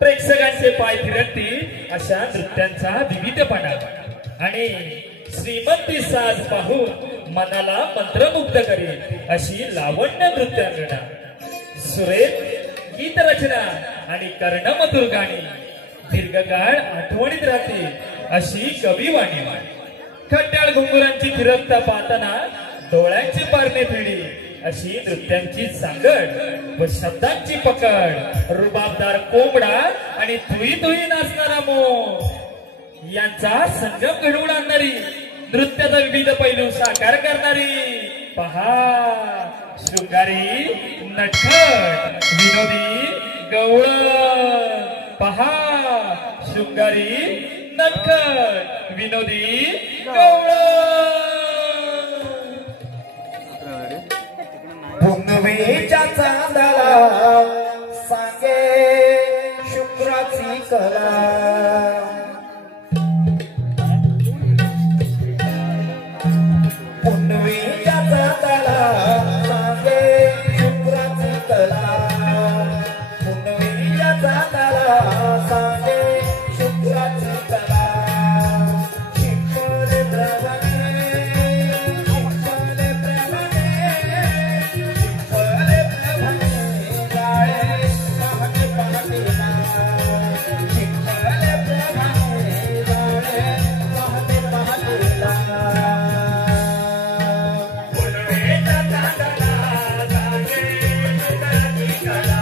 प्रेक्षकांचे पाय फिरकतील अशा नृत्यांचा विविधपणा आणि श्रीमंती साज पाहून मनाला मंत्रमुग्ध करेल अशी लावण्य नृत्यांगणा, सुरेख गीत रचना आणि कर्णमधुर गाणी दीर्घकाळ आठवणीत राहतील अशी कविवाणी, खट्याळ घुंगुरांची फिरकता पाहताना डोळ्यांची पारणे फिरली अशी नृत्यांची सांगड व शब्दांची पकड, रुबाबदार कोंबडा आणि तुई तुई नाचणारा मोर यांचा संगम घडवून आणणारी, नृत्याचा विविध पैलू साकार करणारी पहा शृंगारी नटखट विनोदी गवळ, पहा शृंगारी नटखट विनोदी गवळ। पुनवेच्या चांदाला सांगे शुक्राची कला, पुनवेच्या चांदाला सांगे शुक्राची कला, पुनवेच्या चांदाला सांगे शुक्राची कला। कला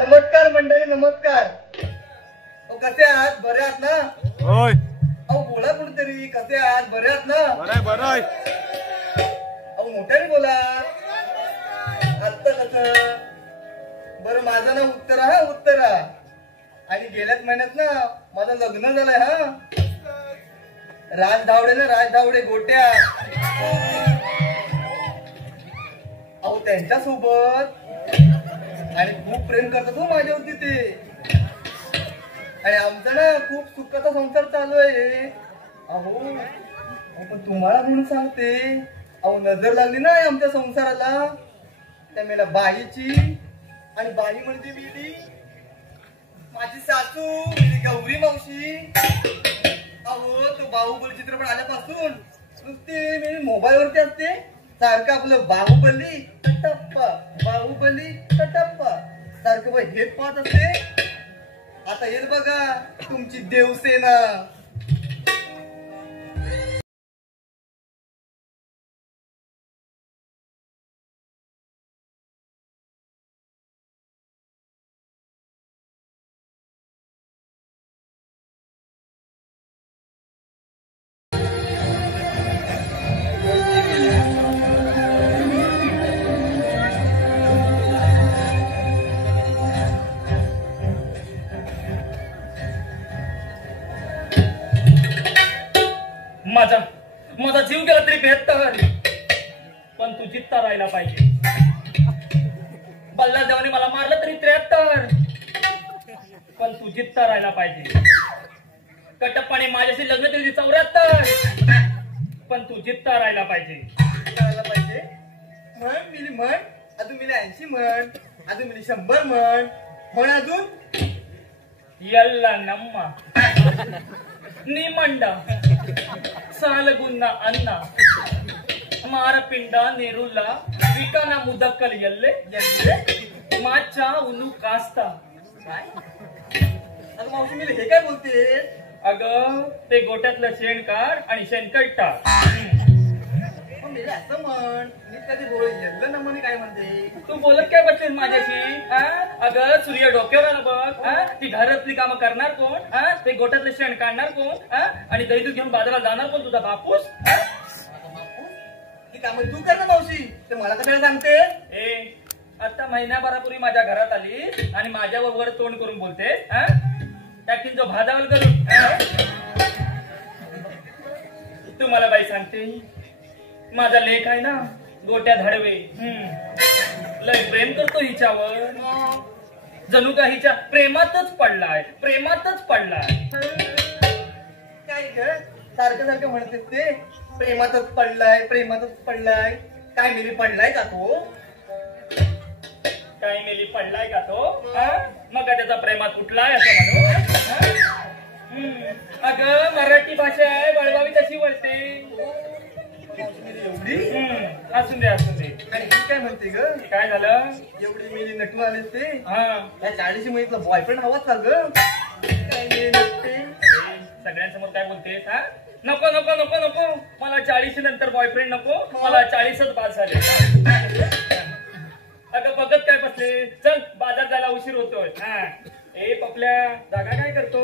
नमस्कार मंडळी, नमस्कार. कसे आहात? बरे आहात ना? होय. अहो बोला कुठेतरी, कसे आहात? बरे आहात ना? बराय बराय. अहो मोठ्याने बोला. आता कसं बरं, माझं ना उत्तरा हा उत्तरा. आणि गेल्याच महिन्यात ना माझं लग्न झालंय हा. राज धावडे ना, राज धावडे गोट्या. अहो त्यांच्या सोबत आणि खूप प्रेम करतात हो माझ्यावरती ते. आणि आमचा ना खूप सुखाचा संसार चालू आहे. अहो पण तुम्हाला म्हणून सांगते, अहो नजर लागली ना आमच्या संसाराला त्या मेला बाईची. आणि बाई म्हणजे मिली माझी सासू, मिली गौरी मावशी. अहो तो बाहुबली चित्रपट आल्यापासून नुसते मी मोबाईलवरती असते सारखं आपलं बाहुबली टप्पा, बाहुबली टप्पा सारखं हेच पाहत असते. आता हेच बघा तुमची देवसेना. माझा जीव गेला तरी 72, पण तू जित्ता राहायला पाहिजे. बल्ला देवाने मला मारलं तरी 73, पण तू जित्ता राहायला पाहिजे. कटप्पाने माझ्याशी लग्न केली 74, पण तू जित्ता राहायला पाहिजे. म्हण मिली म्हण, अजून मिली 80 म्हण, अजून मिली 100 म्हण अजून यल्ला नम्मा निमंडा सालगुन्ना अन्ना मारपिंडा नेरुला विकाना मुदक्कल यल्ले यल्ले माचा उनु कास्ता. काय अगं मावशी मिली हे काय बोलते? अगं ते गोट्यातलं शेण काढ आणि शेणकट टाक. मिली असं म्हण, मी कधी बोल येल्लं ना म्हणे काय म्हणते? तू बोलत काय बसलीस माझ्याशी? अगं सूर्य डोक्यावर आला बघ. ती घरातली कामं करणार कोण? ते गोट्यातलं शेण काढणार कोण? आणि दही दूध घेऊन बाजारात जाणार कोण? तुझा बापूस. ती कामं तू कर ना मावशी, ते मला कशाला सांगते? आता महिन्याभरापूर्वी माझ्या घरात आली आणि माझ्यावर वर तोंड करून बोलते. त्यातून जो भादावल करून तू मला बाई सांगते, माझा लेख आहे ना गोट्या धाडवे, लय प्रेम करतो हिच्यावर. जणू का हिच्या प्रेमातच पडलाय, प्रेमातच पडलाय. काय ग सारखं सारखं म्हणतेस ते? प्रेमातच पडलाय, प्रेमातच पडलाय. काय मिली पडलाय का तो? काय मिली पडलाय का तो? मग का त्याचा प्रेमात कुठलाय असं म्हणू? अगं मराठी भाषा आहे, वळवावी तशी वळते. एवढी असून दे असून दे. आणि ही काय म्हणते ग? काय झालं? एवढी मिली नटून आले ते. त्या 40 महिन्यातला बॉयफ्रेंड हवाच का ग? काय मिली नटते? सगळ्यांसमोर काय बोलतेस? नको नको नको नको, मला 40 नंतर बॉयफ्रेंड नको, मला 40च बाद झाले. अगं बघत काय बसले, चल बाजार जायला उशीर होतोय. ए पपल्या, जागा काय करतो?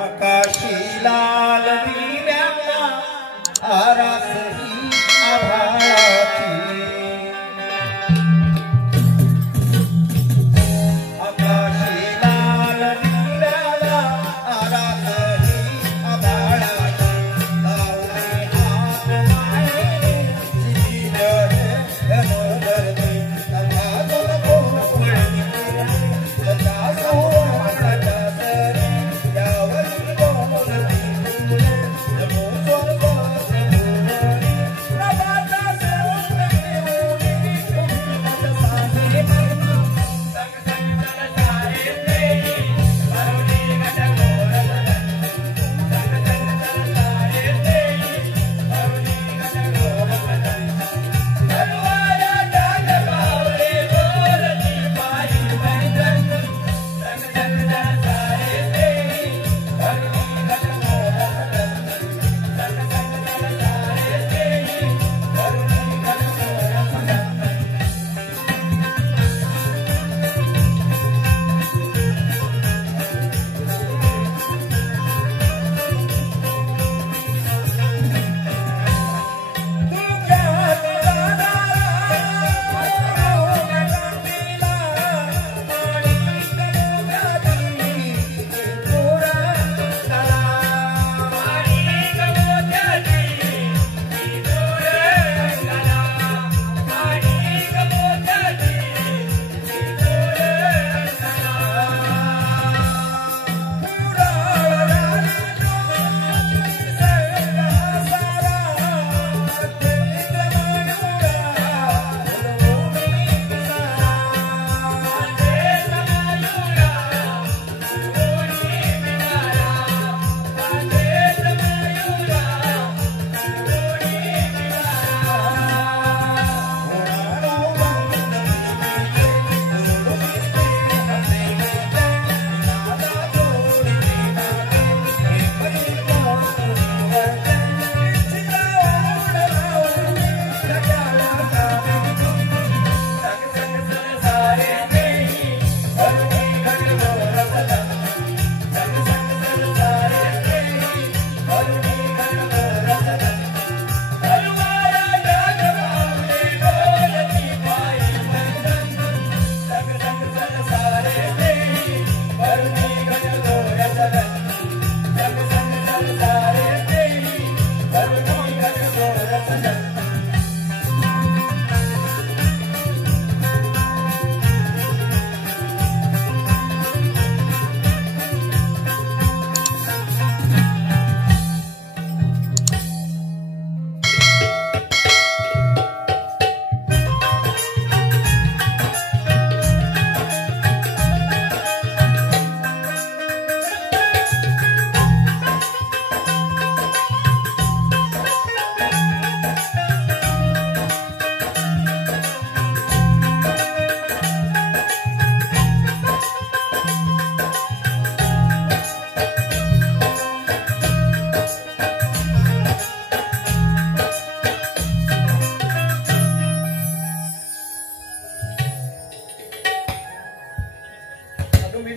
आकाशी लाल दिव्याला आरासही आभाळाची. आकाशी लाल दिव्याला आरासही आभाळाची.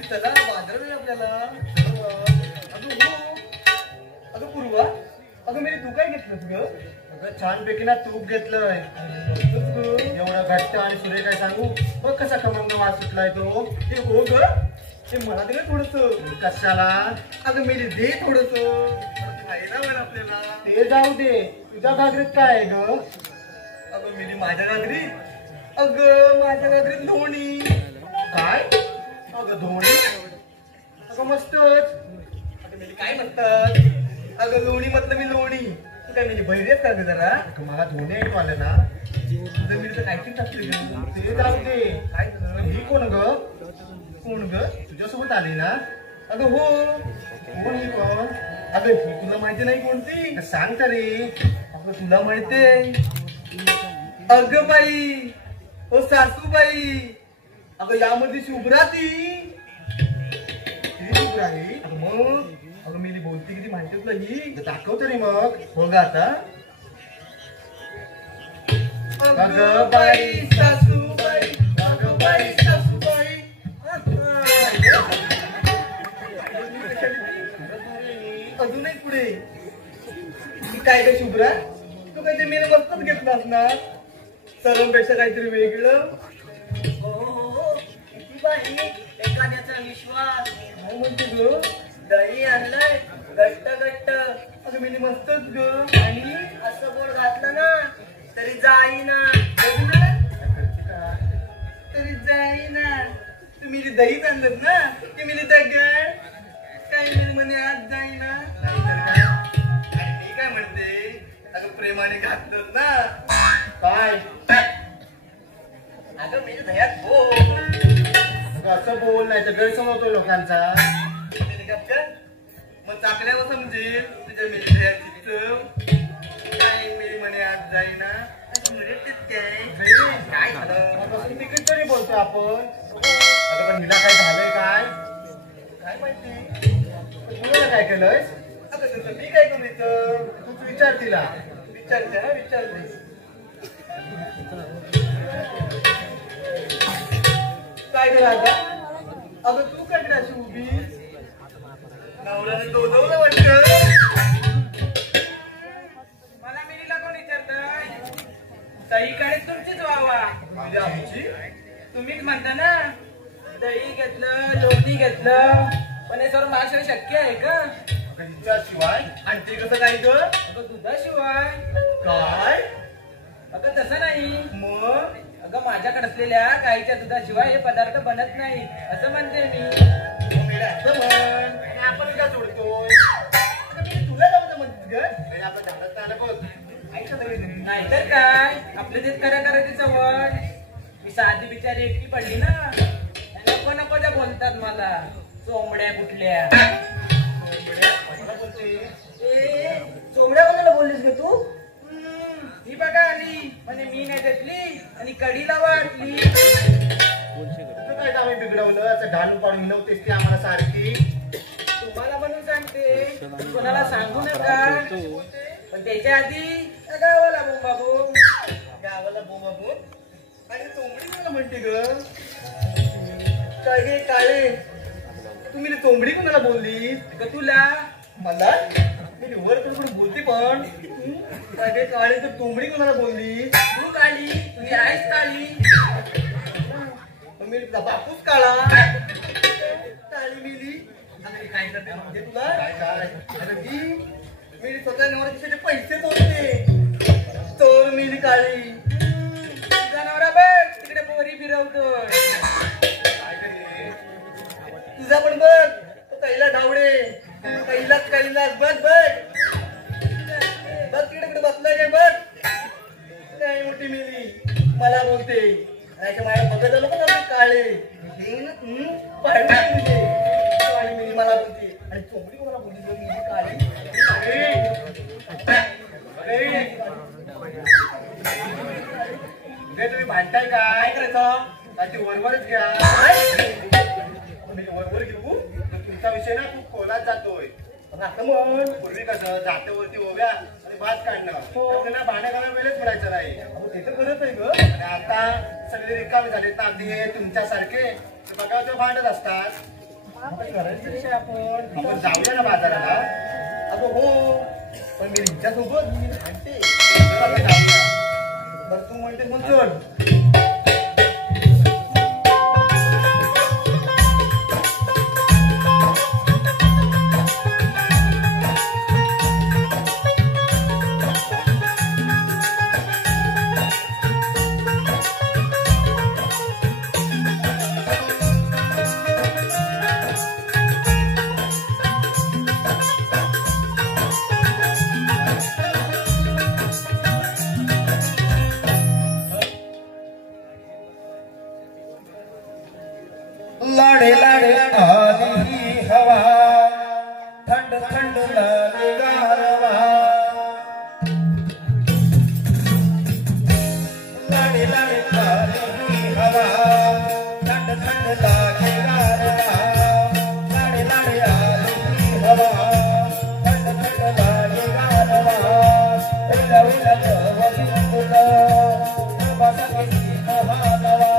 चला बाजारात आहे आपल्याला. अगं हो. अगं पूर्वा, अगं मी तू काय घेतलंस ग? अगं छानपैकी ना तूप घेतलंय. एवढा घट्ट आणि सुरेख काय सांगू. बघ कसा खमंग वास सुटलाय तो. ते हो ग, ते मला दे थोडस. कशाला? अगं मी दे थोडस, खायला होईल आपल्याला. ते जाऊ दे, तुझ्या घागरीत काय आहे ग? अगं मी माझ्या घागरीत, अगं माझ्या घागरीत लोणी. काय? अगं धोणी. अगं मस्तच. अगं मी काय म्हणतात? अगं लोणी म्हटलं मी लोणी. तू काय म्हणजे बहिरेच का ग जरा? अगं मला धोणी ऐकू आलं ना. तुझं मी तर काहीतरी टाकले ग. ते जाऊ दे. काय पण झालं? ही कोण ग? कोण ग? तुझ्यासोबत आली ना? अगं हो. कोण ही कोण? अगं ही तुला माहिती नाही कोणती? अगं सांग तरी. अगं तुला माहितीये? अगं बाई, ओ सासूबाई. अगं यामध्ये शुभ्रा ती. ही शुभ्रा ही? अगं मग अगं मी बोलते किती माहिती तुला ही. अगं दाखव तरी मग. हो ग आता. अगं बाई, सासूबाई, अगं बाई सासूबाई. अजूनही पुढे काय काय शुभ्रा, तू काय ते मेल मस्तच घेतलं असणार. सर्वांपेक्षा काहीतरी वेगळं. हो किती बाई एखाद्याचा विश्वास. काय म्हणते ग? दही आणलंय घट्ट घट्ट अगं मी मस्तच ग. आणि असं बोल घातलं ना तरी जाईना. तरी जाईना. तुम्ही दहीच आणलं ना, ते मी दगड काय मी म्हणे आज जाईना. आणि मी काय म्हणते, अगं प्रेमाने घातलं ना. काय? अगं मी दह्यात हो. अगं असं बोल, नाही तर गैरसमज होतोय लोकांचा. मग चाकल्यावर समजेल तुझ्या मी दह्याची चव. काय मी म्हणे आज जाईना. काय झालं? अगं तिकीट तरी बोलतोय आपण. अगं पण हिला काय झालंय काय? काय माहिती? तुला काय केलंय? आता तसं मी काय करू इथं? तूच विचार तिला. विचारते ना, विचारते. काय केलं आता? अगं तू काय केलं अशी उभी? नवऱ्याने दोधवलं वाटतं. मला मिलीला कोण विचारत? सहीकडे तुमचीच व्हावा. म्हणजे आमची? तुम्हीच म्हणता ना दही घेतलं लोणी घेतलं, पण हे सर्व माझ्याशिवाय शक्य आहे का? अगं हिच्याशिवाय? आणि ते कसं काय ग? अगं दुधाशिवाय. काय? अगं तसं नाही. मग अगं माझ्याकडे असलेल्या गाईच्या दुधाशिवाय हे पदार्थ बनत नाही असं म्हणते मी. मेला असं म्हण. आणि आपण का जोडतोय? आता मी तुला जाऊ म्हणतेस ग? आणि आपण झाडत आलं बघ. ऐका तरी नाही. नाहीतर काय आपले तेच खरं करायची सवय. मी साधी बिचारी एकटी पडली ना, नको नको त्या बोलतात मला चोंबड्या कुठल्या. मला बोलते. ए चोंबड्या कोणाला बोललीस ग तू? ही बघा आली म्हणे मी नाही घेतली आणि कडीला वाटली. तुझं काय आम्ही बिघडवलं? असं घालून पाडून हिनवतेस ती आम्हाला सारखी. तुम्हाला म्हणून सांगते कोणाला सांगू नका. पण त्याच्या आधी त्या गावाला बोंबाबो. गावाला बोंबाबोंब. आणि तोंबडी कोणाला म्हणते ग? काय गे काळे, तुम्ही ती तोंबडी कोणाला बोलली? का तुला मला मी वर पण बोलते पण. काय गे काळे, तर तोंबडी कोणाला बोलली? तू काढली तुम्ही आहेस काढली. मग मी तुझा बापूच काळा. काळी मिली. आणि काय करते म्हणजे तुला? काय काय? अरे ती मी स्वतः नवऱ्याचे पैसे तोडते. तर मिली काळी. तुझा नवरा बघ तिकडे बोरी फिरवतोय. काय करील? तुझा पण बघ, तो कैला डावडे. कैलास कैलास बघ बघ बघ तिकडे बसलाय काय बघ. काय मोठी मिली मला बोलते. नाही माझ्या बघत आलं पण काळे काळी मिली मला बोलते. आणि चोपडी कोणाला बोलते ग मिली काळी? हे तुम्ही भांडताय काय? काय करायचं? काय ती वरवरच घ्या. मी वरवर घेऊ. तुमचा विषय ना खूप खोलात जातोय. आता मग पूर्वी कसं जात्यावरती ओव्या आणि भात काढणं, त्याचं ना भांड्या घालायला वेळच मिळायचं नाही. अहो, ते तर खरंच आहे ग. आणि आता सगळे रिकामे झालेत ना, अगदी हे तुमच्यासारखे. ते बघा ते भांडत असतात. आपण जाऊया ना बाजाराला. अगं हो, पण मी हिच्यासोबत म्हणते. बरं तू म्हणते मग चल. लाडे लाडे आली हवा, थंड थंड लागे गारवा. लाडे लाडे आली हवा, थंड थंड लागे गारवा. लाडे लाडे आली हवा, थंड थंड लागे गारवा. विला विला गवती फुलं, बसली महानवा.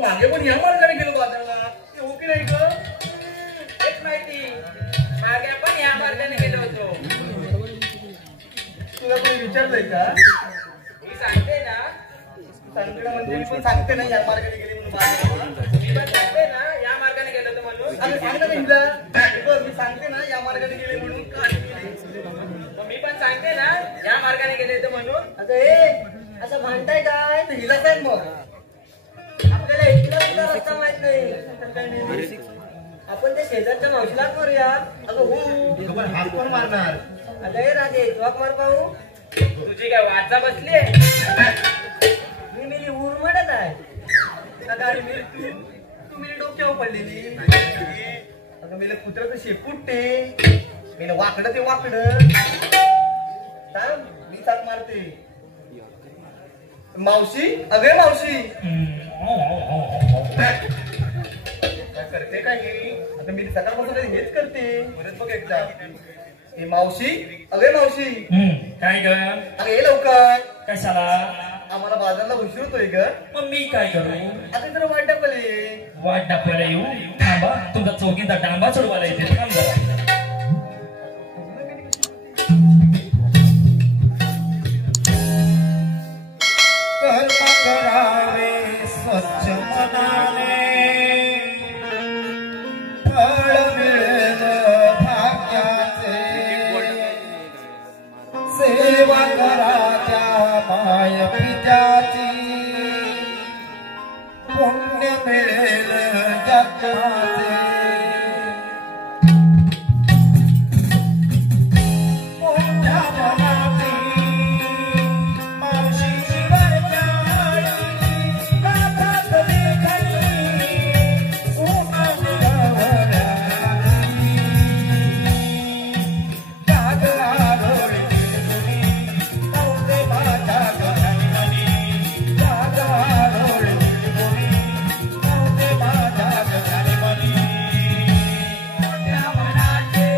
मागे पण या मार्गाने गेलो बाजारला. हो की नाही ग? एक माहिती, मागे पण या मार्गाने गेलो होतो. तुला कोणी विचारलंय का? मी सांगते ना. सांगते ना म्हणजे मी पण सांगते ना या मार्गाने गेली म्हणून बाजारला. मी पण सांगते ना या मार्गाने गेलो होतो म्हणून. अरे सांग ना तुला. मी सांगते ना या मार्गाने गेले म्हणून का गेली? मी पण सांगते ना या मार्गाने गेले होते म्हणून. आता हे असं भांडताय काय? हिला काय मग? आपल्याला इथला सुद्धा रस्ता माहित नाही. आपण ते शेजारच्या मावशीला करूया. अगं हो. हात कोण मारणार? आता हे राजे जॉक मार पाहू. तुझी काय वाचा बसली मी मेली उरमडत आहे. आता मी डोक्यावर पडलेली. अगं मेले कुत्र्याचं शेपूट ते मेले वाकडं ते वाकडं सांग मी सांग मारते मावशी अगे मावशी काय करते काय ही आता मी सकाळपासून हेच करते परत बघ एकदा हे मावशी अगे मावशी काय ग अरे ये लवकर कशाला आम्हाला बाजारला उशीर होतोय ग मग मी काय करू आता जरा वाट टाकले वाट दाखवायला येऊ थांबा तुमचा चौकीचा डांबा सोडवायला येते थांब जरा कर्म करावे स्वच्छ मनाने फळ मिळेल भाग्याचे सेवा करा त्या माय पित्याची पुण्य मिळेल जगाचे मोठ्या मनाची मावशीची वरचाळी गाठात लेखणी सोनं गवळणी जागरा डोळे तुम्ही नव्हते माझ्या घराणी जागरा डोळे तुम्ही नव्हते माझ्या घराणी मोठ्या मनाचे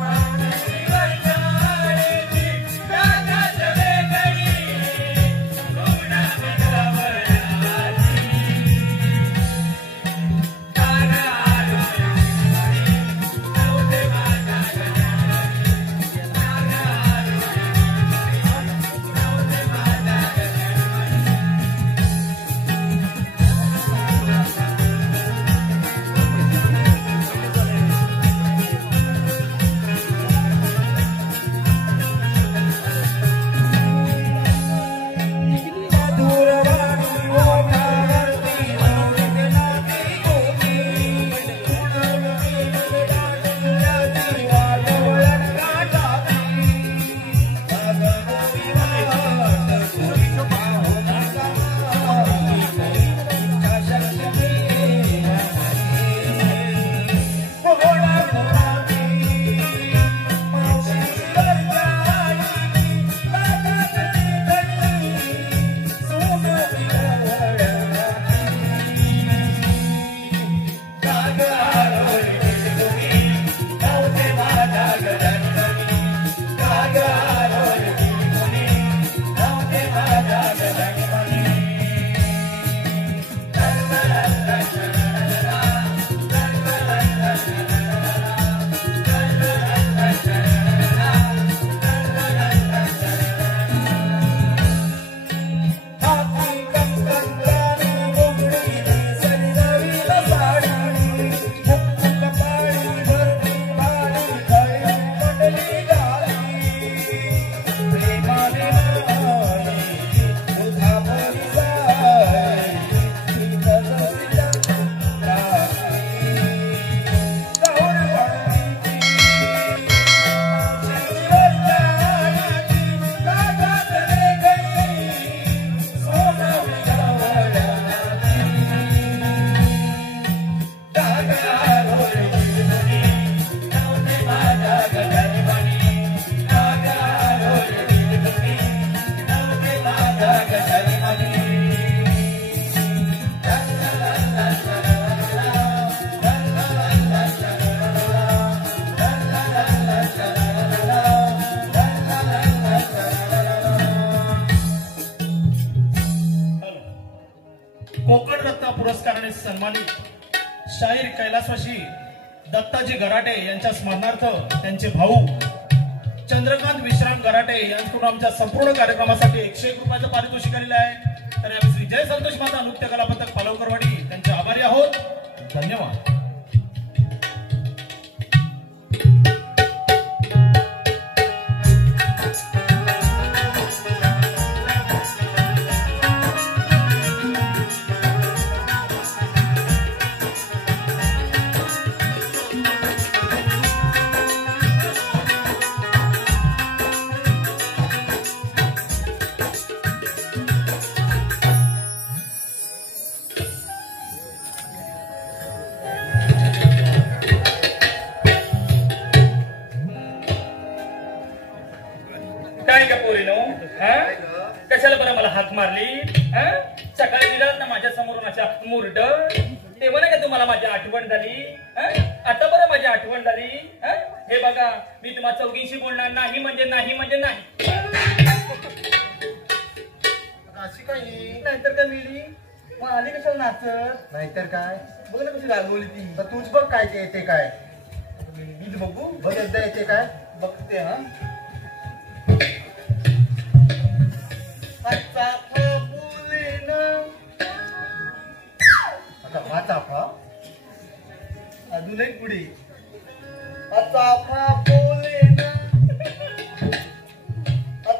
मावशीची वरचाळी गाठात लेखणी सोनं गवळणी दूरवाणी ओठावरती नवरीचे नाती गोपी उडवली डांडुल्याची वाटवळण काठावी अगं विवाहात कोणीच पाहू नका घोडा घोडावी मावशीची वरचाळी गाठात लेखणी सोनं गवळणी जागरा डोळे तुम्ही नव्हते माझ्या घराणी जागरा डोळे तुम्ही नव्हते माझ्या घराणी हाती कंकणाने घोंगडीने सजविला साडी मुक्त कपाळी भरली माळी गळ्यात मंडली गाली प्रेमाने माई तुझा पोरी जाई तुझं सिला गाली गौरवांची मावशीची वरचाळी गाठात लेखणी सोनं गवळणी जागरा डोळे तुम्ही नव्हते माझ्या घराणी जागरा डोळे तुम्ही नव्हते माझ्या घराणी कोकण रत्न पुरस्काराने सन्मानित शाहीर कैलासवासी दत्ताजी गराटे यांच्या स्मरणार्थ त्यांचे भाऊ चंद्रकांत विश्राम गराटे यांच्याकडून आमच्या संपूर्ण कार्यक्रमासाठी 101 रुपयाचं पारितोषिक आलेलं आहे तर आम्ही श्री जय संतोष माता नृत्य कला पथक पालवकरवाडी त्यांचे आभारी आहोत. धन्यवाद. मारली सकाळी निघालात ना माझ्या समोरून अशा मुरड तेव्हा नाही का तुम्हाला माझी आठवण झाली आता बरं माझी आठवण झाली हे बघा मी तुम्हाला चौघींशी बोलणार नाही म्हणजे नाही म्हणजे नाही अशी काही नाहीतर का मिली मग आली कशाला नाचत नाहीतर काय बघ ना कशी रागवली ती तर तूच बघ काय ते येते काय गीत बघू बघ एकदा येते काय बघते हा चाफा बोले ना आता हा चाफा अजूनही पुढे चाफा बोले ना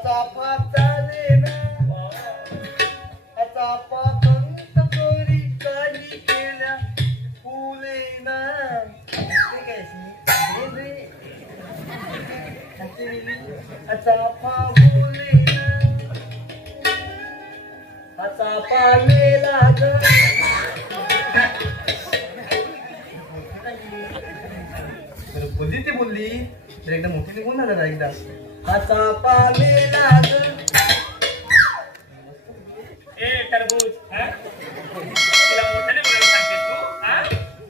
चाफा चाले ना चाफा कंत करी काही केल्या फुले ना ते काय चाफा बोले ना चाफा मेला ग बोलली ती बोलली तर एकदा मोठी बोल ना एकदा चाफा मेला ग ए टरबूज तिला मोठ्याने बोलायला सांगते तू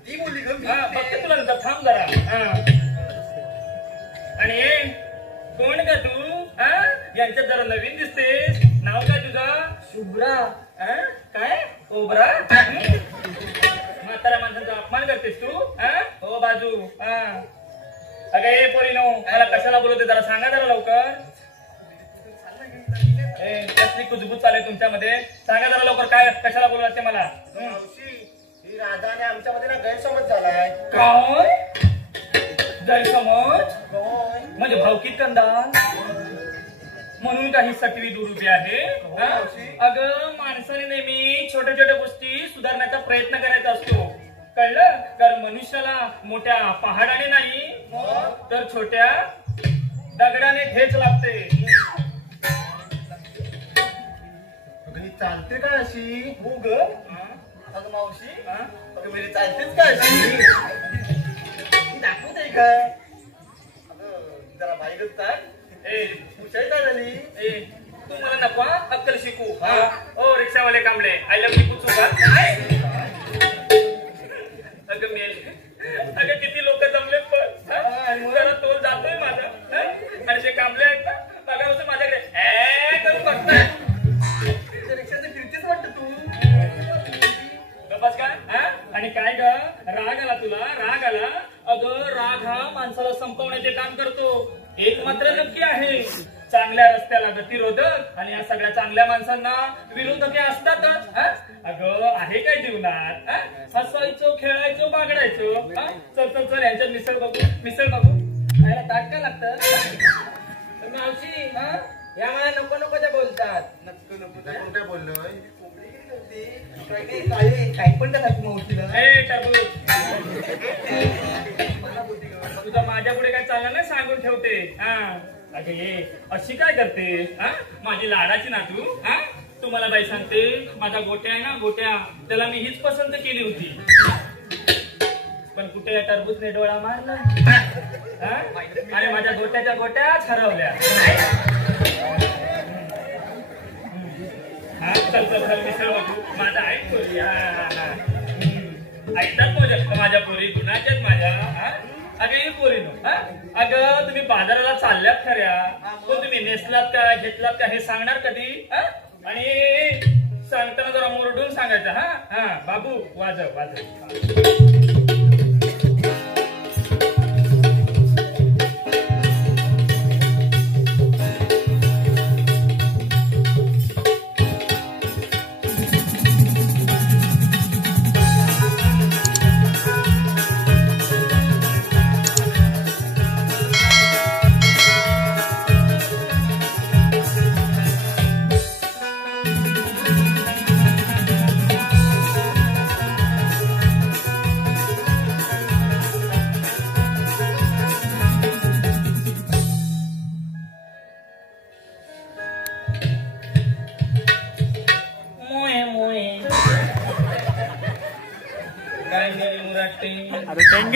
ती बोलली ग फक्त तुला नंतर थांब जरा आणि कोण का तू यांच्यात जरा नवीन दिसतेस नाव काय तुझं शुभ्रा काय ओबरा म्हातारा माणसांचा अपमान करतेस तू हो बाजू अगं ए पोरीनो मला कशाला बोलवते जरा सांगा जरा लवकर कसली कुजबूज चालू आहे तुमच्यामध्ये सांगा जरा लवकर काय कशाला बोलवायचे मला मावशी ही राधा आणि आमच्यामध्ये ना गैरसमज झालाय काय गैरसमज होय. म्हणजे भावकीत कंदान म्हणून काही सटवी दूर उभी आहे अगं माणसाने नेहमी छोट्या छोट्या गोष्टी सुधारण्याचा प्रयत्न करायचा असतो कळलं कारण मनुष्याला मोठ्या पहाडाने नाही तर छोट्या दगडाने ठेच लागते अगं ही चालते काय अशी हो ग अगं मावशी अगं मेरी चालतेच का अशी दाखवत आहे का अगं जरा बाहेरच काय ए हुशारी काय झाली ए तू मला नको अक्कल शिकू ओ रिक्षावाले कांबळे आय लव्ह यू कुचू का अगं मेल अगं किती लोक जमले पण जरा तोल जातोय माझा आणि ते कांबळे आहेत ना बघा माझ्याकडे करून बघताय रिक्षाचं फिरतेच वाटतं तू बस का आणि काय ग राग आला तुला राग आला अगं राग हा माणसाला संपवण्याचे काम करतो एक मात्र नक्की आहे चांगल्या रस्त्याला गतिरोधक आणि या सगळ्या चांगल्या माणसांना विरोधक असतातच अगं आहे काय जीवनात हसायचो खेळायचो बागडायचो चल चल चल यांच्यात मिसळ बघू याला ताट काय लागतं मावशी या मला नको नको त्या बोलतात कोण काय बोललोय काही पण टाकायची मावशीला ए टरबूज तुझा माझ्या पुढे काय चाललं नाही सांगून ठेवते अगं ये अशी काय करते माझी लाडाची ना तू मला बाई सांगते माझा गोट्या आहे ना गोट्या त्याला मी हीच पसंत केली होती पण कुठे या टरबूजने डोळा मारला आणि माझ्या गोट्याच्या गोट्याच हरवल्या चल चल चल मिसळ बघू माझा ऐक पोरी ऐकतात माझ्या पोरी कुणाच्याच माझ्या अगं ही पोरी नो अगं तुम्ही बाजाराला चालल्यात खऱ्या पण तुम्ही नेसलात का घेतलात का हे सांगणार कधी आणि सांगताना जरा मोरडून सांगायचं बाबू वाजव वाजव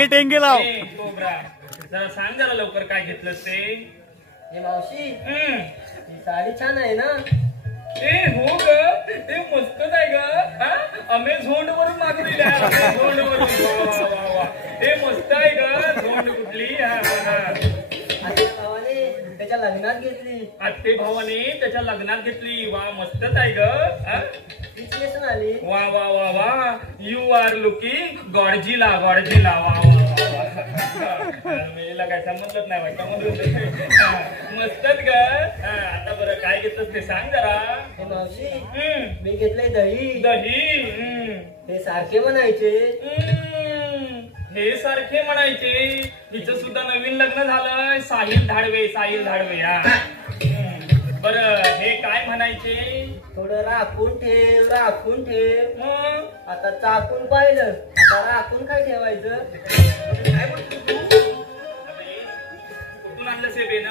टेंगे लाव जरा सांग जरा लवकर काय घेतलं ते हे मावशी ही साडी छान आहे ना ए हो ग ते मस्तच आहे ग हा अमेझोन वरून मागवलेली आहे अमेझोन वरून वा वा वा वा हे मस्त आहे ग झोंड कुठली हा हा आत्या भावाने त्याच्या लग्नात घेतली. आत्ते भावाने त्याच्या लग्नात घेतली वा मस्तच आहे ग हा तीच नेसून आली. वा वा वा वा you are looking Godzilla Godzilla वा वा वा मेला काय समजलंच नाही वाटतं म्हणून मस्तच ग आता बरं काय घेतलंस ते सांग जरा. हे मावशी हम्म, मी घेतलंय दही. दही हे सारखे म्हणायचे. हे सारखे म्हणायचे. हिचं सुद्धा नवीन लग्न झालंय साहिल धाडवे साहिल धाडवे हा बर हे काय म्हणायचे. थोडं राखून ठेव राखून ठेव. मग आता चाकून पाहिलं आता राखून काय ठेवायचं. काय बोलतो तू अबे, कुठून आणलंस हे बेन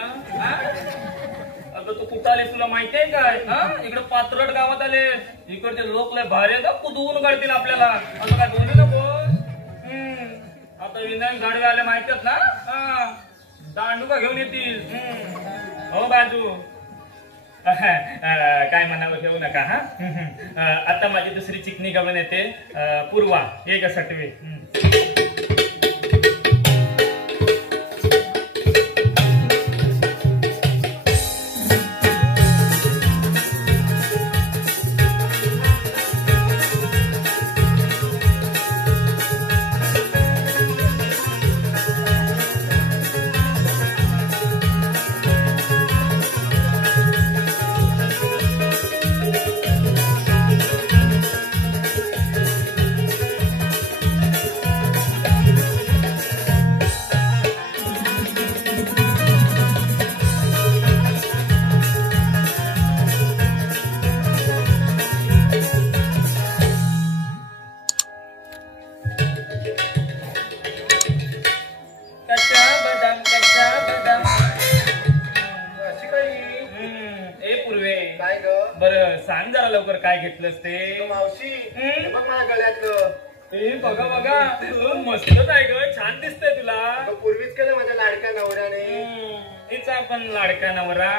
अगं तू कुठं आलेस तुला माहिती आहे काय हा इकडे पात्रट गावात आले. इकडचे लोक लय भारी का कुठून काढतील आपल्याला असं काय बोलू नको. आता विनायक झाडवे आले माहितीत ना हा दांडू का घेऊन येतील. हो बाजू काय म्हणावं घेऊ नका हा आता माझी दुसरी चिकनी गवळण येते पूर्वा एक सटवे. सांग जरा लवकर काय घेतलंस ते. मावशी बघ माझ्या गळ्यातलं. ए बघा बघा मस्तच आहे ग छान दिसतंय तुला. पूर्वीच केलं माझ्या लाडक्या नवऱ्याने. हिचा पण लाडका नवरा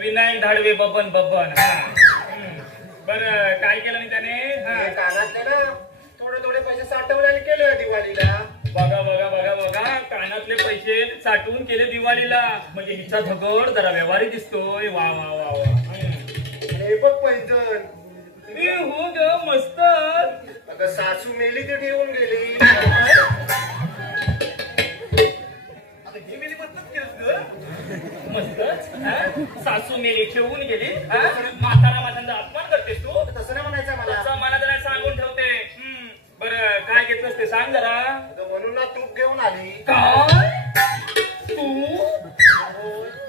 विनायक धाडवे बबन बबन बर काय केलं मी त्याने. कानातले ना थोडे थोडे पैसे साठवले केले दिवाळीला. बघा बघा बघा बघा कानातले पैसे साठवून केले दिवाळीला म्हणजे हिचा धगड जरा व्यवहारी दिसतोय. वा वा वा वा हे बघ पैंजण. हो ग मस्त. अगं सासू मेली ते ठेवून गेली. मस्तच सासू मेली ठेवून गेली म्हातारा माझ्यांचा अपमान करतेस तू. तसं नाही म्हणायचं मला. तसं मला जरा सांगून ठेवते. बरं काय घेतलंस ते सांग जरा. म्हणून ना तूप घेऊन आली. काय तू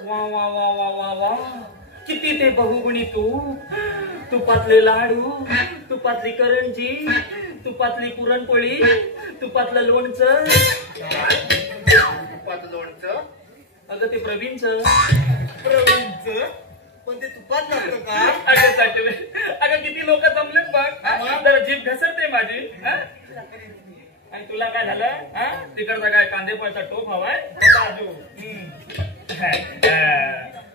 वा वा वा वा वा वा किती ते बहुगुणी तू. तुपातले लाडू तुपातली करंजी तुपातली पुरणपोळी तुपातलं लोणचं. तुपात लोणचं. अगं ते प्रवीणचं. पण ते तुपात लागतं का. अगं साठवे अगं किती लोक जमलेत बघ जरा जीभ घसरते माझी. आणि तुला काय झालं तिकडचा काय कांदेपाचा टोप हवाय बाजू.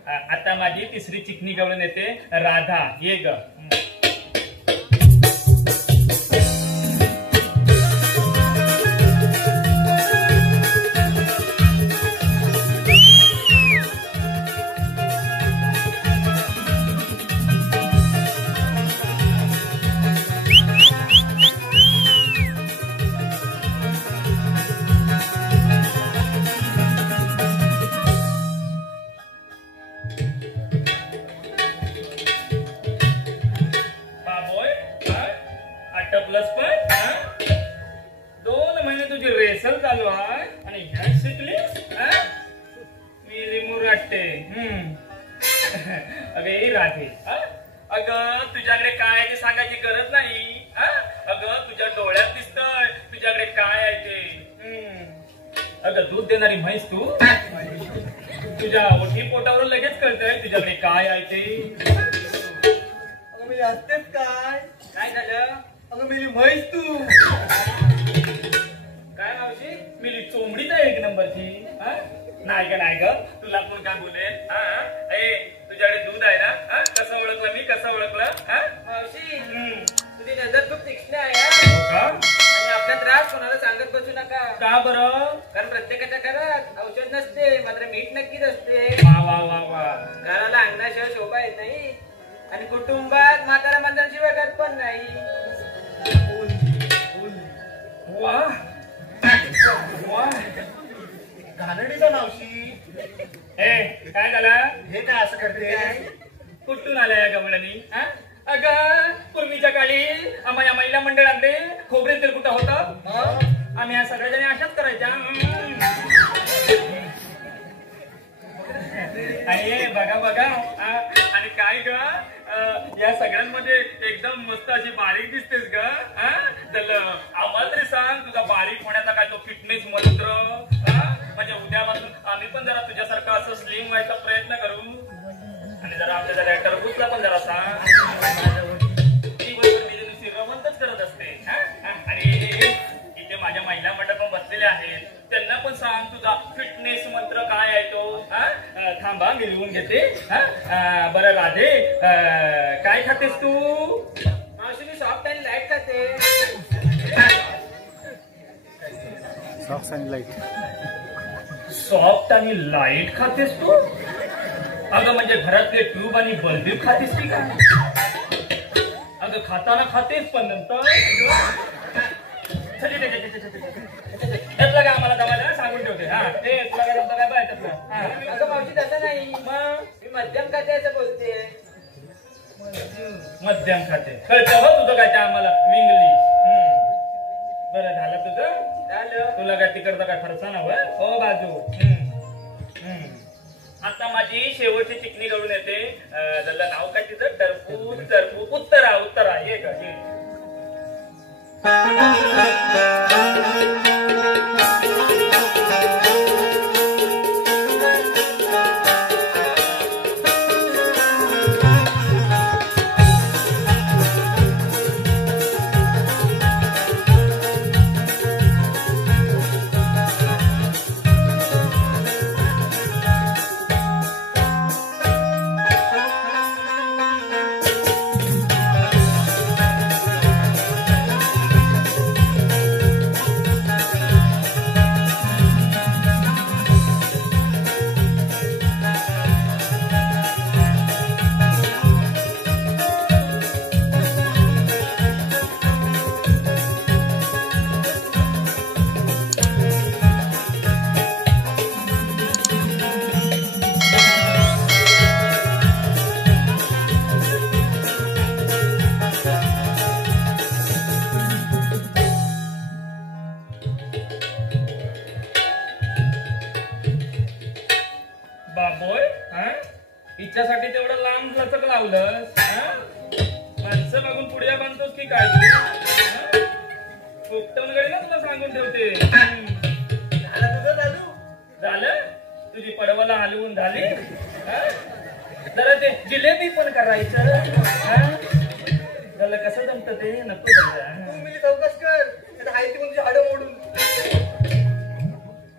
आता माझी तिसरी चिकनी गवळण येते राधा ये ग. प्लस पण 2 महिने तुझी रेसल चालू आहे आणि ह्या शिकलीस मी रिमूव्ह वाटते. अगे राधे अगं तुझ्याकडे काय आहे ते सांगायची गरज नाही. अगं तुझ्या डोळ्यात दिसतंय तुझ्याकडे काय आहे ते. अगं दूध देणारी म्हैस तू. तुझ्या ओठी पोटावर लगेच कळतंय तुझ्याकडे काय आहे ते. अगं मी असतेच काय. काय झालं. अगं मेली म्हैस तू. काय मावशी मिली चोंबडीच आहे 1 नंबरची. नाही ग नाही ग तुला कोण काय बोलेल. तुझ्याकडे दूध आहे ना कसं ओळखलं मी कसं ओळखलं हा? मावशी हम्म. तुझी नजर खूप तीक्ष्ण आहे हा. हो का? आणि आपला त्रास कोणाला सांगत बसू नका का बरं? कारण प्रत्येकाच्या घरात औषध नसते मात्र मीठ नक्कीच असते वा वा वा वा. घराला अंगणाशिवाय शोभा येत नाही आणि कुटुंबात म्हातारा माणसांशिवाय घर पण नाही वा वा. घाणेरडीचा मावशी ए काय झालं? हे काय असं करते कुठून आल्या या गमणानी? अगं पूर्वीच्या काळी आम्हा या महिला मंडळांकडे खोबरे तेल कुठं होतं. आम्ही या सगळ्या जणी अशाच करायच्या. आणि बघा बघा आणि काय ग या सगळ्यांमध्ये एकदम मस्त अशी बारीक दिसतेस ग. चल आम्हाला तरी सांग तुझा बारीक होण्याचा काय तो फिटनेस मंत्र. म्हणजे उद्यापासून आम्ही पण जरा तुझ्यासारखं असं स्लिम व्हायचा प्रयत्न करू. आणि जरा आपल्या जरा टरबूजला पण जरा सांग. ती बरोबर मी नुसती रमंतच करत असते. आणि इथे माझ्या महिला मंडळ पण बसलेले आहेत. त्यांना पण सांग तुझा फिटनेस मंत्र काय आहे तो. थांबा मी लिहून घेते. बरं राधे काय खातेस तू? मावशी मी सॉफ्ट आणि लाईट खाते सॉफ्ट आणि लाईट खातेस तू? अगं म्हणजे घरातले ट्यूब आणि बल्ब खातेस की काय? अगं खाताना खातेस पण नंतर त्यातलं काय आम्हाला दमाला सांगून ठेवते. हा ते तुला काय जमतं काय बाय त्यातलं. अगं मावशी तसं नाही मग मी मध्यम खाते असं बोलते मध्यम खाते कळतं हो तुझं काय ते आम्हाला विंगली. बरं झालं तुझं. झालं तुला काय तिकडचं काय फरसाना वय हो बाजू. आता माझी शेवटची चिकनी करून येते. त्याला नाव काय तिचं? टरबूज टरबूज. उत्तरा उत्तरा ये का ये. बाबोय हिच्यासाठी तेवढं लांब लचक लावलंस. माणसं बघून पुढे बांधतोस की काय? पोपटन गडी ना तुला सांगून ठेवते. झालं तुझी पडवला हलवून झाली. जरा ते जिलेबी पण करायचं. त्याला कसं जमतं ते नको तुम्ही चौकस कर हाय ती म्हणजे हाडं मोडून.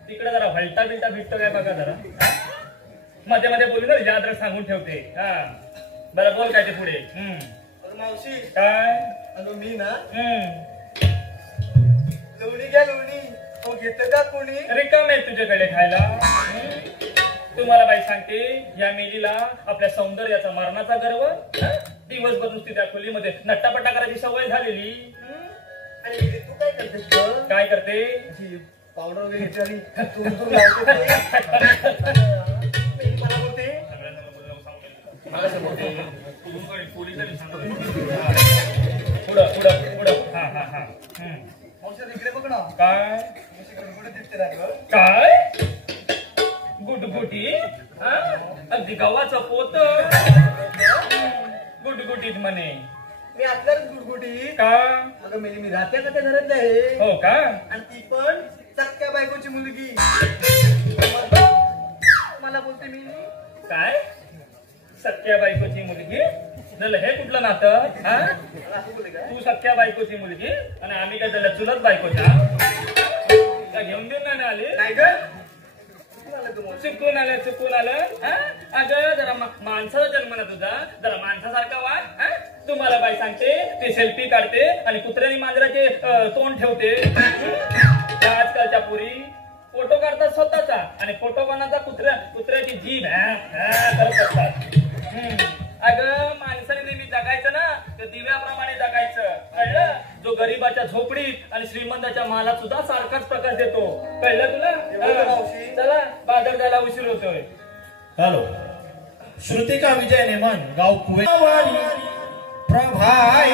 तिकडे जरा व्हलटा बिलटा भेटतो काय बघा जरा. मध्ये मध्ये बोलू ना याद सांगून ठेवते. बरं बोल काय ते पुढे. मावशी काय? अगं मी ना लोणी घ्या लोणी. तो घेतं का कोणी? रिकाम आहे तुझ्याकडे खायला. तुम्हाला बाई सांगते या मेलीला आपल्या सौंदर्याचा मरणाचा गर्व. दिवसभर नुसती त्या खोलीमध्ये नट्टापट्टा करायची सवय झालेली. आणि तू काय करतेस ग? काय करते? पावडर वगैरे घेते आणि तू लावते. मला बोलते मला समोरते. पुढं पुढं पुढं. हा हा हा. औषध इकडे बघ ना. काय गडबड दिसते ना ग. काय गुटगुटी? अगदी गव्हाचं पोत गुटगुटीत म्हणे. मी आतल्याच गुडगुडी. का? अगं मी राहते का त्या घरात आहे. हो का? आणि ती पण सक्क्या बायकोची मुलगी. मला बोलते मी काय सख्या बायकोची मुलगी? झालं हे कुठलं नातं? तू सख्या बायकोची मुलगी आणि आम्ही काय झालं चुलत बायकोच्या? का घेऊन देऊन नाही आले? नाही ग चुकून आलं हा? अगं जरा माणसाचा जन्म ना तुझा, जरा माणसासारखा वाट हा? तुम्हाला बाई सांगते ती सेल्फी काढते आणि कुत्र्यानी मांजराचे तोंड ठेवते. आजकालच्या पुरी फोटो काढतात स्वतःचा आणि फोटो कोणाचा कुत्र्याची जीभ करत असतात. अगं माणसाने नेहमी जगायचं ना तर दिव्याप्रमाणे जगायचं, कळलं? जो गरीबाच्या झोपडीत आणि श्रीमंताच्या मालात सुद्धा सारखाच प्रकाश देतो, कळलं तुला? चला बाजार जायला उशीर होतोय. हॅलो, श्रुतिका विजय नेमन, गाव कुवे. प्रभाई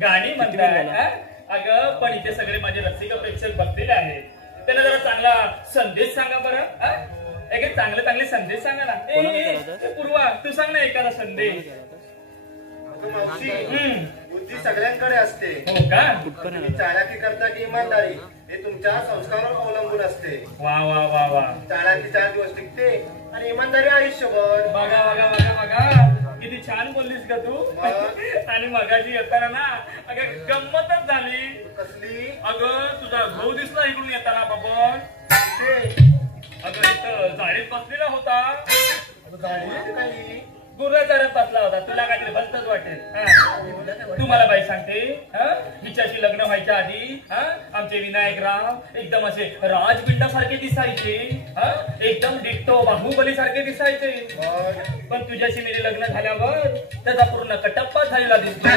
गाणी म्हणताय. अगं पण इथे सगळे माझे रसिक प्रेक्षक बसलेले आहेत, त्यांना जरा चांगला संदेश सांगा बरं. एक चांगले संदेश सांगा ना. पूर्वा तू सांग ना एखादा संदेश. बुद्धी सगळ्यांकडे असते. हो का? चालाकी करता की इमानदारी हे तुमच्या संस्कारावर अवलंबून असते. वा वा वा वा. चालाकी 4 दिवस टिकते आणि इमानदारी आयुष्यभर. बघा बघा बघा बघा किती छान बोललीस का तू. आणि मगाशी येताना ना अगं गंमतच झाली. कसली? अगं तुझा भाऊ दिसला इकडून येताना बाबा. अगं इथं जाळीत बसलेला होता. गाडी काही गुरुचारात बसला होता. तुला काहीतरी भलतच वाटेल. तू मला बाई सांगते, हिच्याशी लग्न व्हायच्या आधी आमचे विनायकराव एकदम असे राजपिंडासारखे दिसायचे, एकदम डिट्टो बाहुबली सारखे दिसायचे. पण तुझ्याशी मेरे लग्न झाल्यावर त्याचा पूर्ण कटप्पा झालेला दिसतो.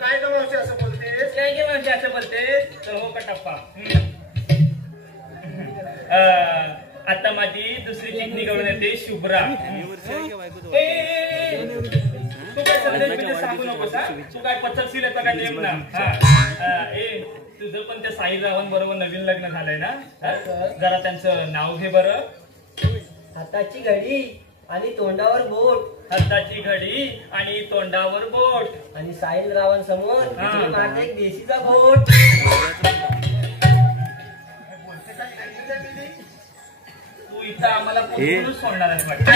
काय मावशी असं बोलतेस? काय गे म्हणजे असं बोलते? तर हो कटप्पा. आता माझी दुसरी चिठ्ठी करून येते शुभ्रा. तू काय संदेश सांगू नकोस. तू काय पचकशील याचा काय नेम ना. तुझं पण त्या साईरावांबरोबर नवीन लग्न झालंय ना. जरा त्यांचं नाव घे बरं. हाताची घडी आणि तोंडावर बोट. हाताची घडी आणि तोंडावर बोट. आणि साहिल रावांसमोर माझा एक देशीचा बोट. तू इथं आम्हाला सोडणार आहे वाटतं.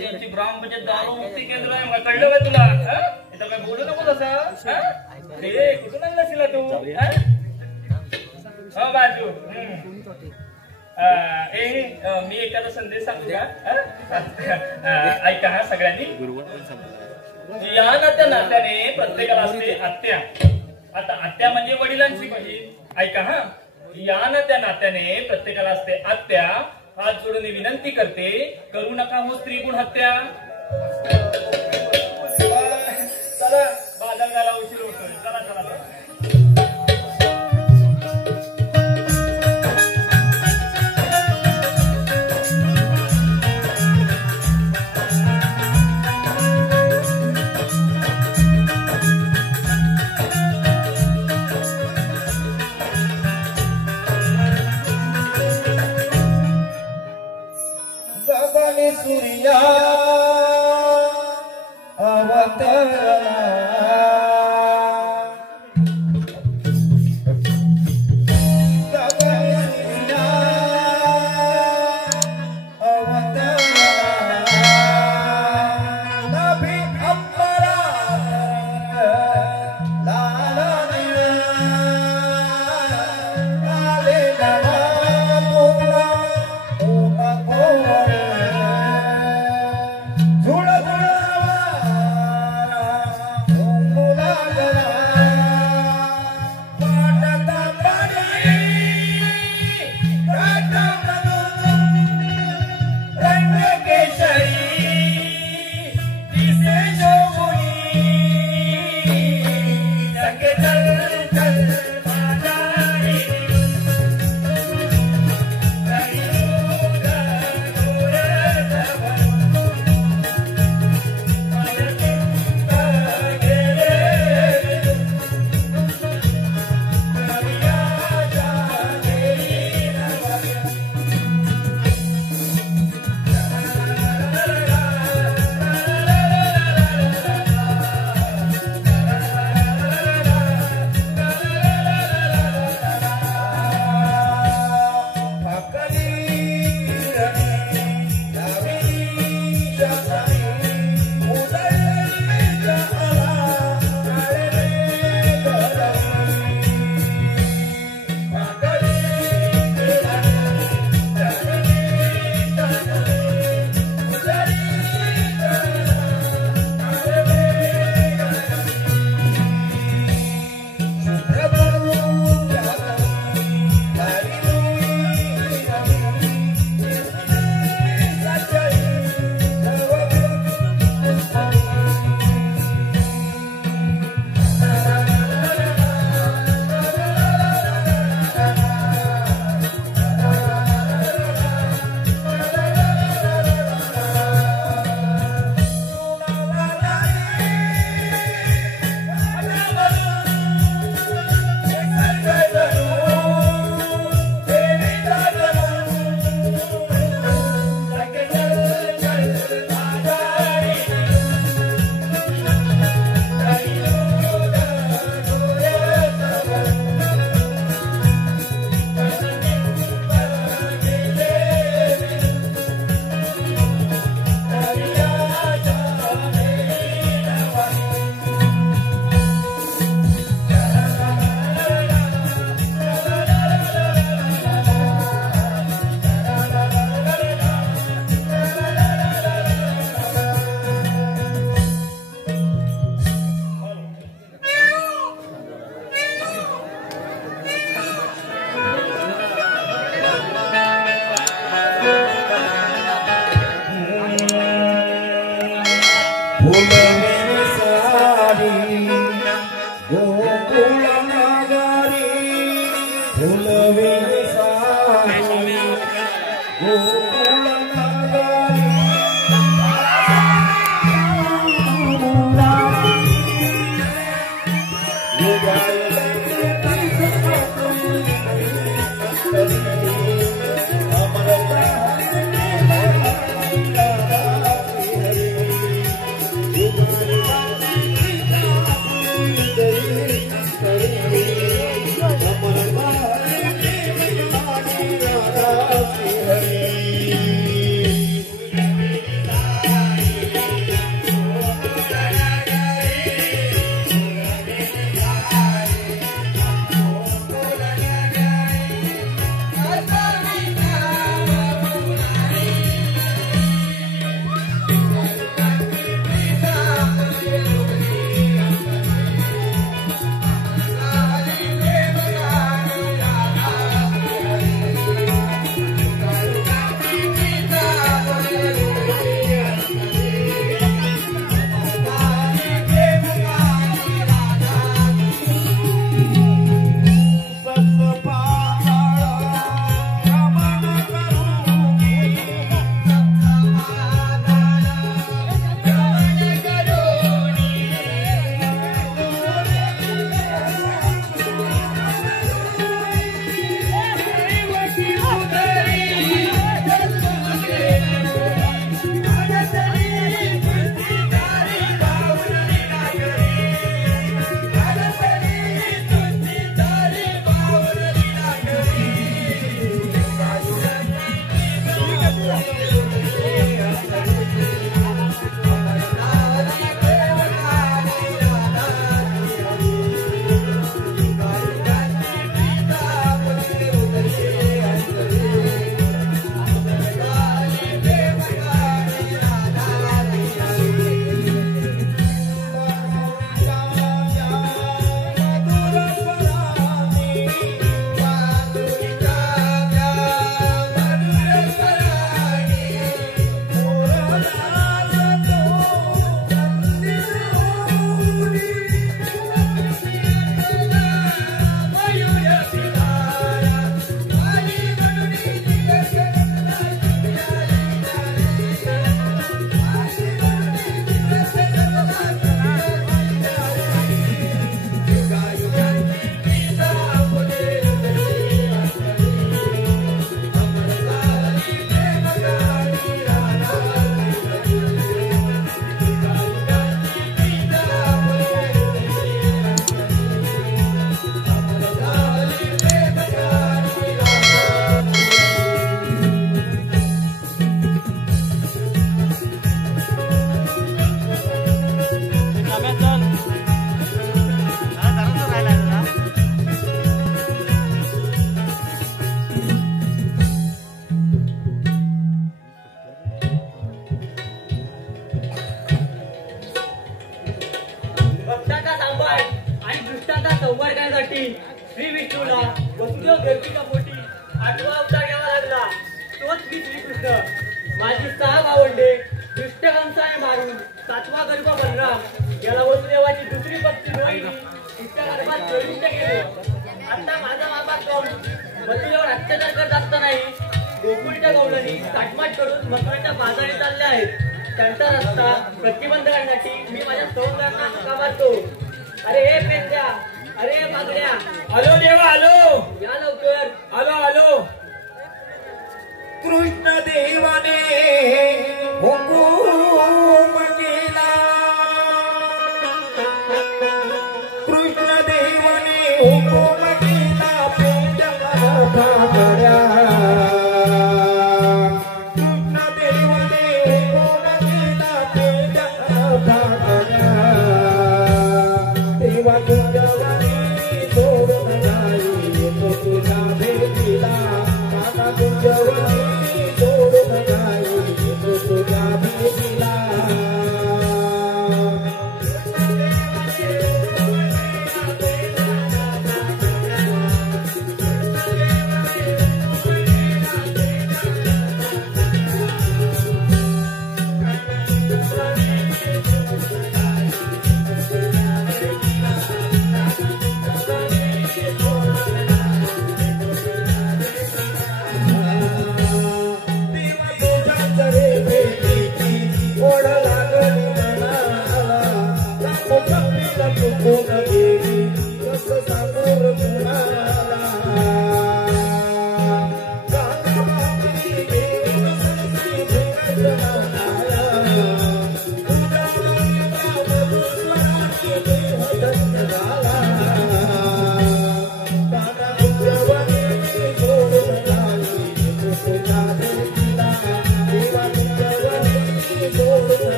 ज्यांची ग्रामपंचायत दारू मुक्ती केंद्र आहे, कळलं का तुला? इथं काय बोलू नको तसं. कुठून आणलं असेल तू? हो बाजू. मी एखादा संदेश सांगू का? ऐका हा सगळ्यांनी. या नात्याने प्रत्येकाला असते आत्या. आता आत्या म्हणजे वडिलांची बहीण. ऐका हा. या नात्याने प्रत्येकाला असते आत्या. हात जोडून विनंती करते, करू नका हो स्त्री गुण हत्या. चला बाजार झाला, उशीर होतोय. चला चला चला. सूर्या अवतरला श्री विष्णूला वसुदेव देवकीच्या पोटी 8वा अवतार घ्यावा लागला. तोच मी श्रीकृष्ण. माझी 6 भावंडे दुष्टकंसाने मारून 7वा गर्भ बलराम याला वसुदेवाची दुसरी पत्नी रोहिणी तिच्या गर्भात प्रविष्ट केले. आता माझा बाबा कोण वसुदेवावर अत्याचार करत असतानाही गोकुळच्या गवळणी काटमाट करून मथुरेच्या बाजारी चालले आहेत. त्यांचा रस्ता प्रतिबंध करण्यासाठी मी माझ्या सौंदर्यांना हाका मारतो. अरे हे पेंद्या, अरे बागड्या, आलो देवा आलो, या लवकर. आलो आलो. कृष्ण देवाने हुकूम केला, कृष्ण देवाने हुकूम केला पेंड्या बागड्या. कृष्ण देवाने हुकूम केला पेंड्या बागड्या. तेव्हा तुझ्यावाने सोडून नाही येतो तुझ्या भेटीला. आता तुझ्यावाने सोडून नाही येतो तुझ्या भेटीला.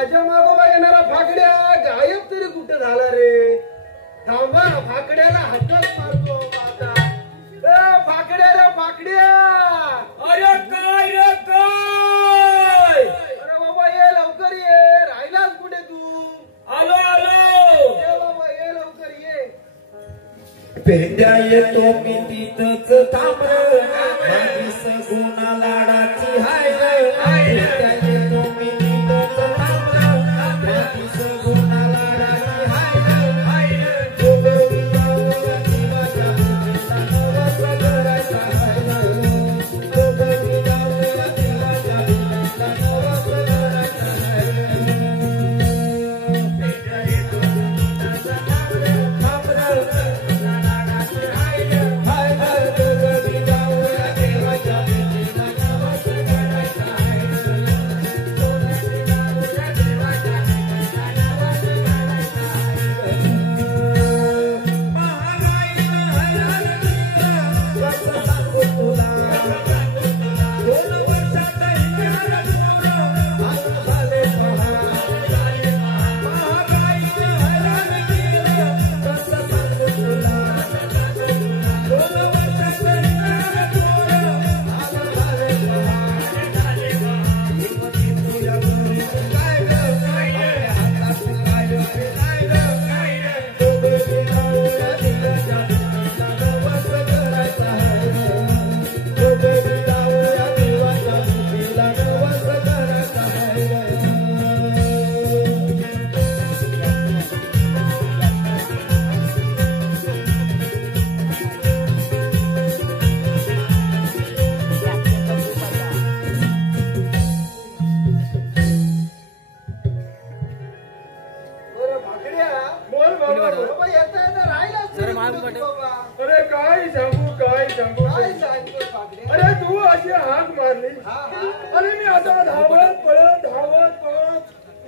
माझ्या मागोवा येणारा फाकड्या गायब तरी कुठे झाला रे? थांबा, फाकड्याला हातच मारतो आता. फाकड्या रे फाकड्या. अरे काय रे काय? अरे बाबा ये लवकर ये. राहिलास कुठे तू? आलो आलो. ये बाबा ये लवकर ये. पेंड्या येतो मी तिथंच थांब रे, माझी सगुणा लाडाची हाय रे. पेंड्या येतो मी तिथंच थांब रे, माझी सगुणा लाडाची हाय रे. गोगोली गावाला देवाच्या पूजेला नवस करायचा हाय रे. गोगोली गावाला देवाच्या पूजेला नवस करायचा हाय रे. पेंड्या येतो मी तिथंच थांब रे, थांब रे. अरे काय सांगू. अरे तू अशी हाक मारली. अरे मी आता धावत पळत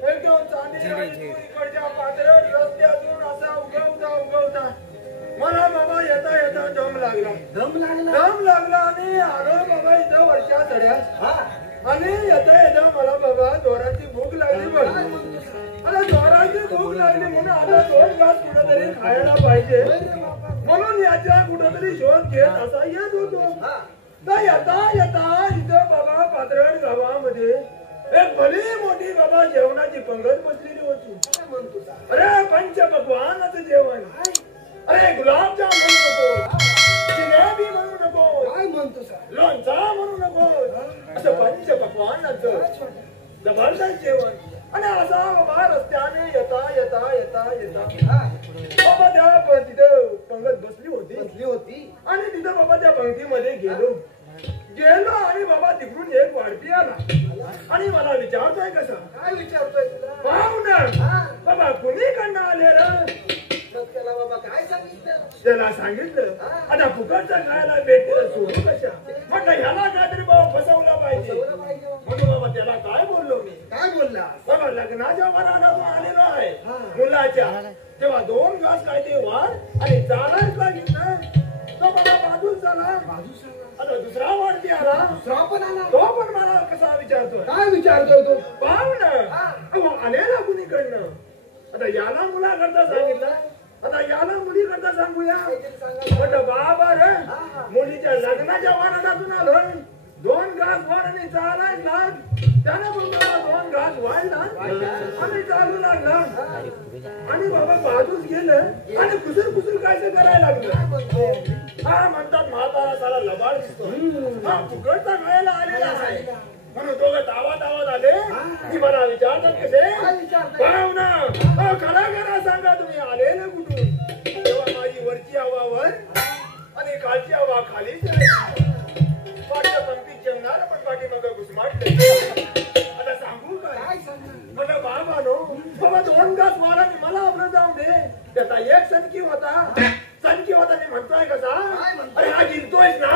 एकदम चांदी इकडच्या पातळ रस्त्यातून असा उगवता मला बाबा येता येता दम लागला आणि आलो बाबा इथं वर्षा चढ्यास. आणि येता मला बाबा जोराची भूक लागली बघ. आता जोराची भूक लागली म्हणून आता 2 घास कुठेतरी खायला पाहिजे म्हणून याच्या कुठेतरी शोध घेत असा येत होतो. तर येता इथं बाबा पात्रड गावामध्ये एक भली मोठी बाबा जेवणाची पंगत बसलेली होती. अरे पंचपक्वानाचं जेवण. अरे गुलाबजाम म्हणू नको, जिलेबी म्हणू नको, काय म्हणतो लोणचा म्हणू नको, असं पंचपक्वानाचं जबरदस्त जेवण. आणि असा बाबा रस्त्याने येता बाबा त्या तिथं पंगत बसली होती आणि तिथं बाबा त्या पंक्तीमध्ये गेलो आणि बाबा तिकडून एक वाढपी आला आणि मला विचारतोय कसा. काय विचारतोय तुला? बाबा कुणीकडनं आले रे? त्याला बाबा काय सांगितलं? त्याला सांगितलं आता फुकटचा खायला भेटलं सोडू कशा. म्हटलं ह्याला काहीतरी बाबा फसवला पाहिजे म्हणून बाबा त्याला काय बोललो मी. काय बोलला? बाबा लग्नाच्या वराला तो आलेलो आहे मुलाच्या. तेव्हा 2 घास काय ते वाढ आणि चालायच लागेल तो बाबा बाजूस झाला. आता दुसरा वाढती आला. तो पण मला कसा विचारतोय. काय विचारतोय तो? पाहू ना आलेला कुणीकडनं. आता याला मुलाकरता सांगितलं, आता याला मुलीकरता सांगूया. म्हटलं बाबा रे मुलीच्या लग्नाच्या वाढातून आलोय. 2 घास वाढ आणि चालाय लाग. त्याने पण मला 2 घास वाढला आणि चालू लागला आणि बाबा बाजूच गेलं आणि कुसूर काय करायला लागलं. हा म्हणतात म्हातारा साला लबाड दिसतो. हा फुकटचा खायला आलेला आहे म्हणून दोघं दावात आले. मी मला विचारतात कसे पाहू ना खरा सांगा तुम्ही आलेले कुठून. तेव्हा माझी वरची हवा वर आणि खालची हवा खाली. पाठच्या पंक्तीत जेवणार पण पाठी मग घुसमाटले. आता सांगू काय म्हटलं बाबा 2 घास मारा मला आपलं जाऊन दे. त्याचा एक सनकी होता मी म्हणतोय कसा. अरे हा गिरतोयस ना.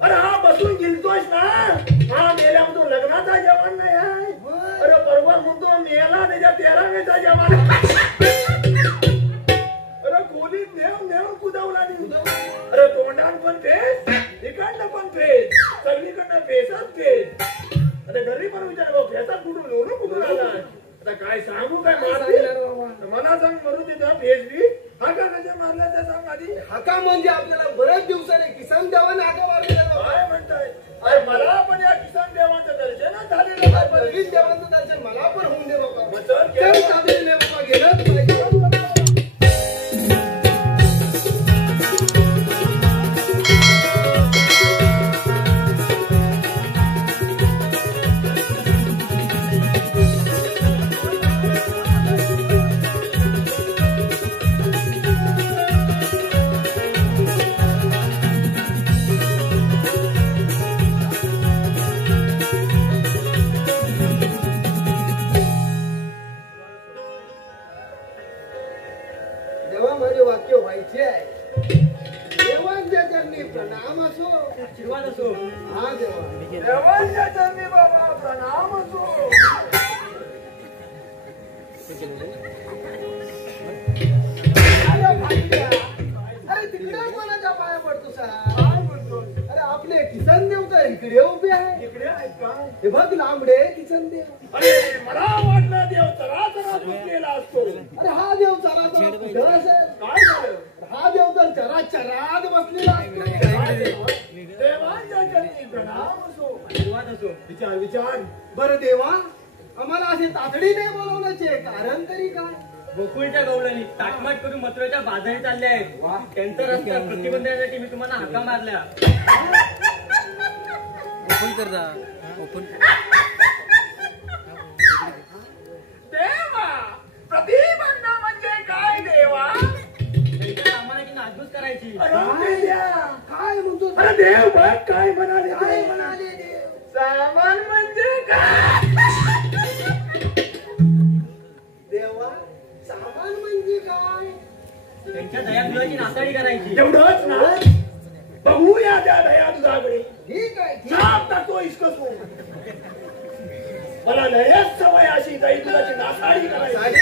अरे हा बसून गिरतोयस ना. हा मेल्या म्हणतो लग्नाचा जेवण नाही आहे. अरे परवा म्हणतो मेला त्याच्या 13वेचा जेवण. अरे खोलीत नेऊन कुदावला. अरे तोंडान पण फेस इकडनं पण फेस सगळीकडनं फेसच फेस. आता घरी पण विचार फेसात कुठून आला. काय सांगू काय मारते मला सांग मरू तिथं भेजली हाका कशा मारल्या त्या सांग आधी. हाका म्हणजे आपल्याला बऱ्याच दिवसाने किसान देवाने हाका मारलेला काय म्हणताय अरे मला पण या किसान देवाचं दर्शन झालेलं नवीन देवाचं दर्शन मला पण होऊन दे बाबा. मग चल चल केलं. चालेल बाबा गेलंच पाहिजे. देवा माझे वाक्य व्हायचे आहे. देवांच्या चरणी प्रणाम असो आशीर्वाद असो. हा देवा. देवांच्या चरणी बाबा प्रणाम असो. अरे भाईया, अरे तिकडे कोणाच्या पाया पडतो सा? काय म्हणतो अरे आपले किसन देव तर इकडे उभे आहे. इकडे आहेत का हे बघ लांबडे किसन देव. अरे मला वाटलं देव तरा बसलेला असतो. अरे हा देव चरा कुठं असेल? काय झालं हा देव तर चरात बसलेला असतो. देवांच्या चरणी प्रणाम असो. आशीर्वाद असो. विचार विचार बरं देवा, आम्हाला असे तातडीने बोलवण्याचे कारण तरी काय? गोकुळच्या गवळणी ताटमाट करून मथुरेच्या बाजारी चालले आहेत. त्यांचा रस्ता प्रतिबंधासाठी मी तुम्हाला हाका मारल्या. देवा प्रतिबंध म्हणजे काय देवा? त्यांच्या कामाला की नासधूस करायची. अरे देवा, काय म्हणतो? अरे देव बघ काय म्हणाले काय देव. म्हणाले देव? सामान म्हणजे काय? देवा, सामान म्हणजे काय? त्यांच्या दयामुळाची नासाडी करायची. एवढंच ना बघूया त्या दया तुझ्याकडे. ठीक आहे, ठीक नाम टाकतो इसकसू. मला लयच सवय अशी दैवताची नासाडी करायची. आहे.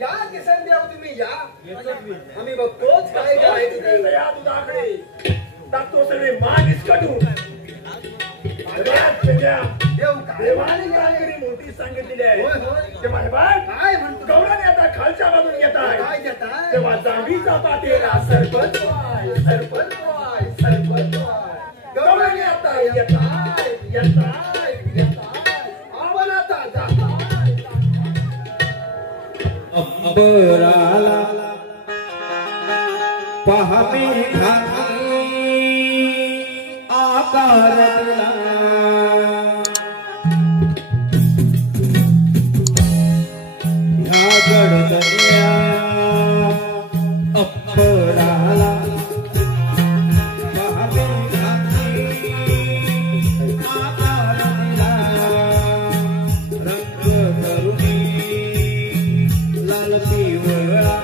या किसन देव तुम्ही या. येतोच मी. आम्ही बघतोच काय करायचं ते. दया तुझ्याकडे टाकतो सगळे मान इसकटून. देव काय देवाने कामगिरी मोठी सांगितलेली आहे. होय, होय. ते मायबाग काय म्हणतो? गौराने आता खालच्या बाजून येतात. काय देताय? तेव्हा जांभीचा पातेला सरपंच व्हाय, सरपंच व्हाय, सरपंच व्हाय. गौराने आता येताय, येताय, येताय. आपण आता जाताय. अंबराला पहावे घाली आकार दिला. ह्या गडदऱ्या अंबराला पहावे घाली आकार दिला. रंग करुणी लाल पिवळा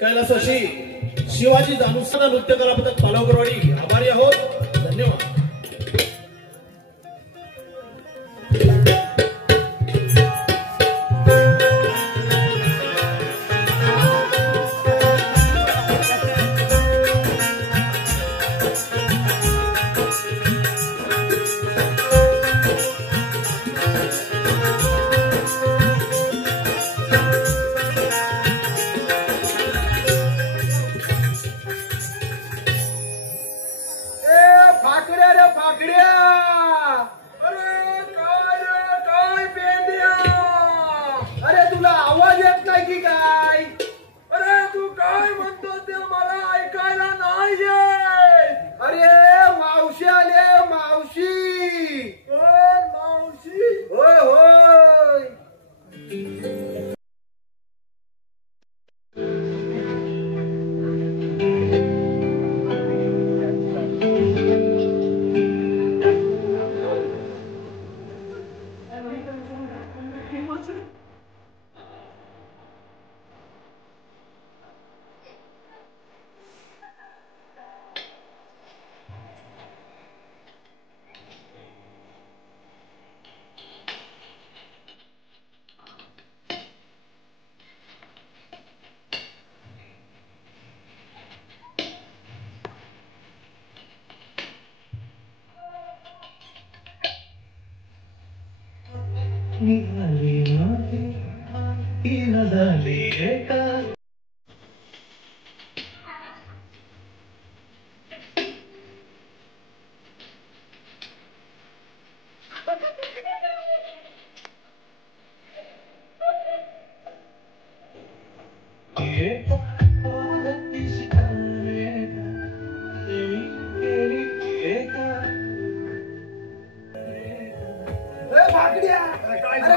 कैलासवासी शिवाजी जानुसाना नृत्य कला पथक पालवकरवाडी आभारी आहोत. धन्यवाद.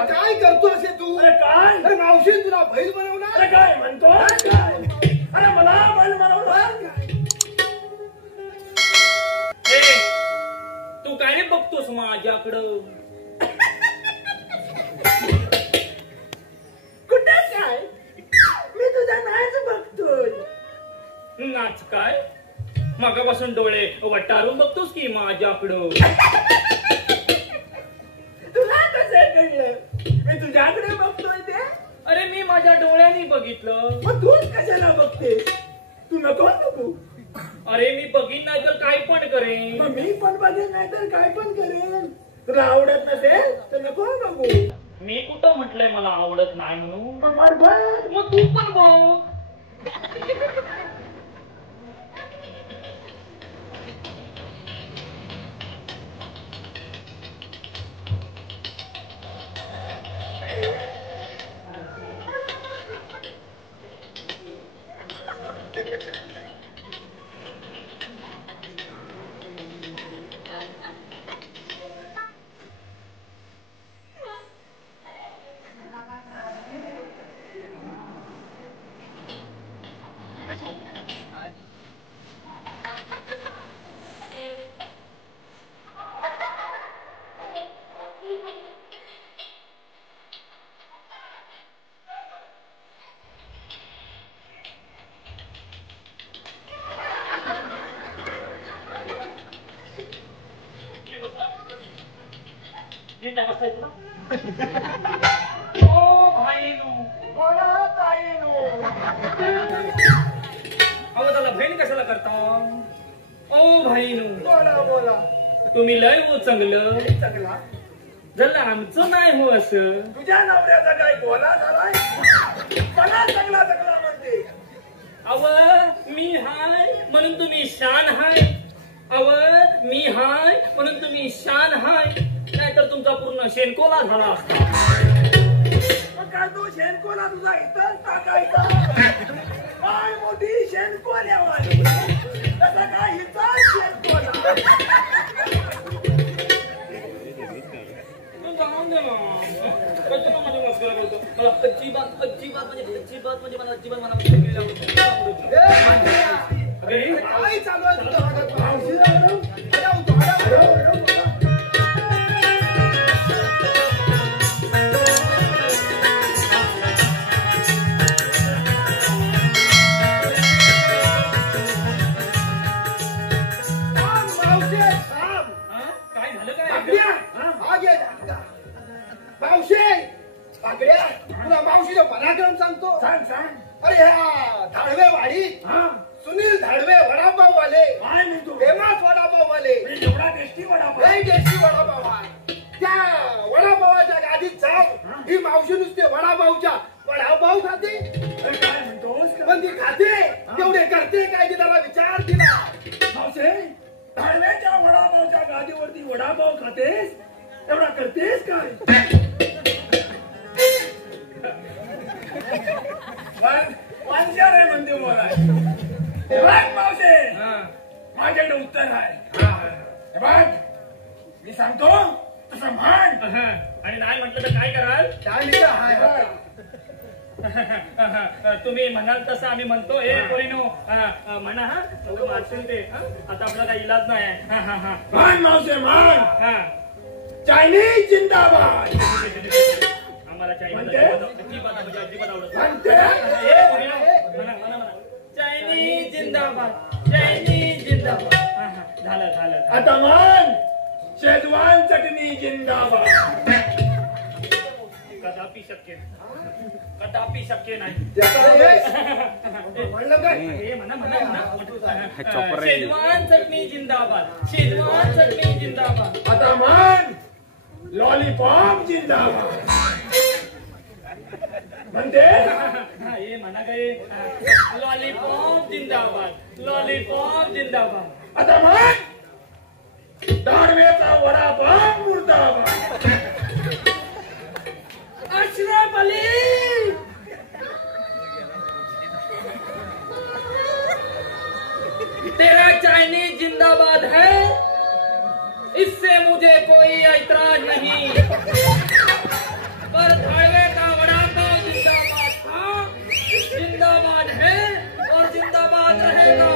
काय करतो असे तू? काय मावशी तुला बैल बनवणार? काय म्हणतो? अरे मला बैल बनवणार? तू काय नाही बघतोस माझ्याकडं? कुठे काय? मी तुझा नाच बघतोय. नाच काय? मगापासून डोळे वटारून बघतोस की माझ्याकडं? तुला कसं कळलं मी तुझ्याकडे बघतोय ते? अरे मी माझ्या डोळ्यांनी बघितलं. मग तूच कशाला बघतेस? तू नको बघू. अरे मी बघीन नाही तर काय पण करेन. मग मी पण बघेन नाही तर काय पण करेन. तुला आवडत नसेल तर नको बघू. मी कुठं म्हटलंय मला आवडत नाही म्हणून? बरोबर. मग तू पण बघ. अहो त्याला बहीण कशाला करता? ओ भाईनू बोला बोला. तुम्ही लय हो चांगलं. चांगला झालं आमचं नाही हो असं. तुझ्या नवऱ्याचा काय गोला झालाय? मला चांगला चांगला म्हणते. अव मी हाय म्हणून तुम्ही शान हाय. अव मी हाय म्हणून तुम्ही शान हाय. नाहीतर तुमचा पूर्ण शेणकोला झाला असता. काय तो शेणकोला तुझा इथंच टाकायचा काय मोठी शेणकोल यावाली तसं काय हिचाच शेणकोला जाऊन दे ना. कशाला माझ्या मस्करा करतो? मला अजिबात मला मुश्किल लागतो. अरे, काय चालू आहे तुझं हातात? मावशीला अडव. अडव. काय झालं काय? पागड्या, हा घे ना. मावशी पागड्या तुला मावशीचा पराक्रम सांगतो. सांग. अरे ह्या धाडवे वाडीत सुनील धाडवे वडापाव वाले काय म्हणतो फेमस वडापाव वाले एवढा टेस्टी वडापाव लय टेस्टी वडापाव आहे. त्या वडापावाच्या गाडीत जाऊ ही मावशी नुसते वडापाव खाते. काय म्हणतोस पण ती खाते तेवढे करते काय ती त्याला विचार दिला. मावशी धाडव्याच्या वडापावच्या गादीवरती वडापाव खातेस तेवढा करतेस काय? वांजार आहे म्हणते मला मावशे माझ्याकडे उत्तर आहे बघ मी सांगतो तसं म्हण आणि नाही म्हटलं तर काय कराल? तुम्ही म्हणाल तसं आम्ही म्हणतो. हे पोरीनो म्हणा हा वाचून ते आता आपला काही इलाज नाही आहे. म्हण मावशे म्हण चायनीज जिंदाबाद. आम्हाला चायनीज अजिबात आवडत म्हणते चायनीज जिंदाबाद चायनीज जिंदाबाद. झालं आता म्हण शेजवान चटणी जिंदाबाद. कदापि शक्य नाही. शेजवान चटणी जिंदाबाद शेजवान चटणी जिंदाबाद. आता म्हण लॉलीपॉप जिंदाबाद. म्हणते हे म्हणा काय लॉलीपॉप जिंदाबाद लॉलीपॉप जिंदाबाद. आता म्हण दाढवेचा वडापाव मुर्दाबाद. अशरफ अली तेरा चाइनीज जिंदाबाद है इससे मुझे कोई ऐतराज नहीं पर धाड़वे का वडापाव जिंदाबाद था जिंदाबाद है और जिंदाबाद रहेगा.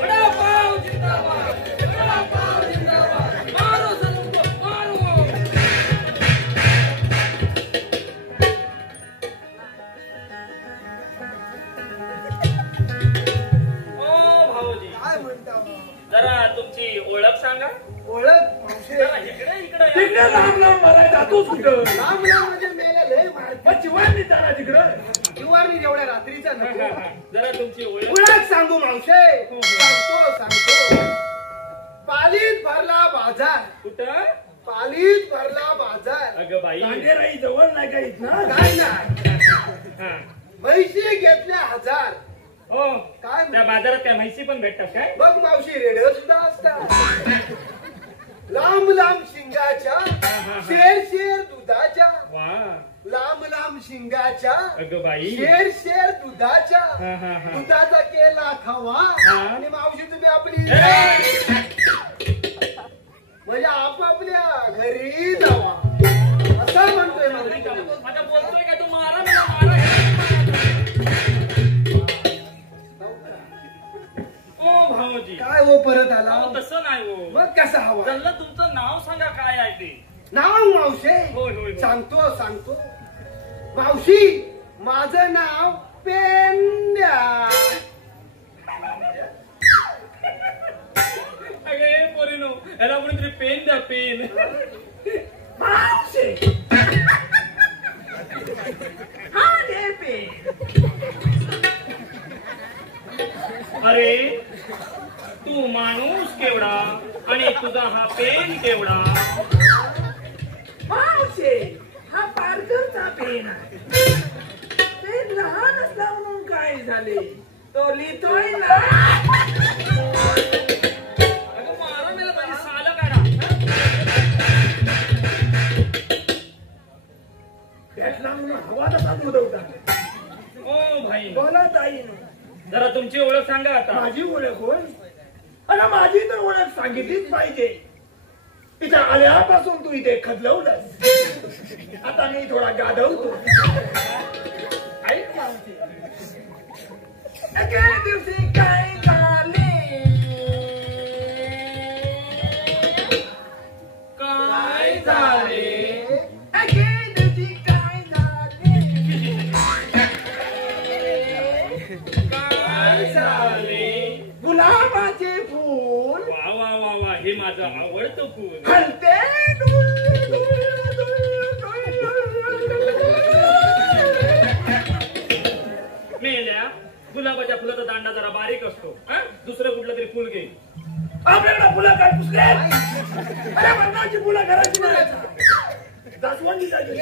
वडापाव जिंदाबाद मारो सनू को मारो. भाऊजी काय म्हणता जरा तुमची ओळख सांगा. ओळख मावशे जरा इकडे तिकडे लांब मला जातोच कुठं लांब लांब म्हणजे मेले लय मारते. मग चिवारणी जाणार तिकडं किंवारणी जेवढ्या रात्रीचा नको. जरा तुमची ओळख ओळख सांगू मावशे सांगतो. पालीत भरला बाजार कुठं? पालीत भरला बाजार. अगं बाई कांदेराई जवळ नाही का इथं काय नाही हा. म्हैशी घेतल्या 1000. हो काय त्या बाजारात काय म्हैसी पण भेटतात काय? बघ मावशी रेडिओ सुद्धा असतात. लांब लांब शिंगाच्या शेर दुधाच्या वा लांब लांब शिंगाच्या अगं बाई शेर दुधाच्या हा. दुधाचा केला खवा हा. आणि मावशी तुम्ही आपली म्हणजे आपापल्या घरी जावा असं म्हणतोय मावशी. आता बोलतोय का तू मारा मला मारा. ओ भाऊजी काय हो परत आला अहो, तसं नाही हो. मग कसा हवा जल्लं तुमचं नाव सांगा काय आहे ते. नाव मावशे होय. सांगतो मावशी माझं नाव पेंड्या. अगे पोरीनो याला कोणीतरी पेन द्या पेन. मावशे हा दे पे अरे तू माणूस केवढा आणि तुझा हा पेन केवढा. मावशे हा पारकरचा पेन आहे. पेन लहान असला म्हणून काय झाले तो लिहितोय ना. अगं मारा मला पाहिजे साला काढा. आवाज असाच उडवता. ओ भाई बोला ताई, जरा तुमची ओळख सांगा आता. माझी ओळख होय? अगं माझी तर ओळख सांगितलीच पाहिजे. तिच्या आल्यापासून तू इथे खदलवलंस. आता मी थोडा गाढवतो. ऐक मावशी. एके दिवशी काय झाले, काय झाले? एके दिवशी काय झाले, काय झाले? गुलाबाचे फूल वा वा वा वा, हे माझं आवडतं फूल. हलते डुल डुल डुल डुल. मेल्या, गुलाबाच्या फुलाचा दांडा जरा बारीक असतो. हा? दुसरं कुठलं तरी फुल घे. आपल्याकडे फुलं काय पुसले? अरे मरणाची फुलं घराची नाही. जास्वंदीचा घे.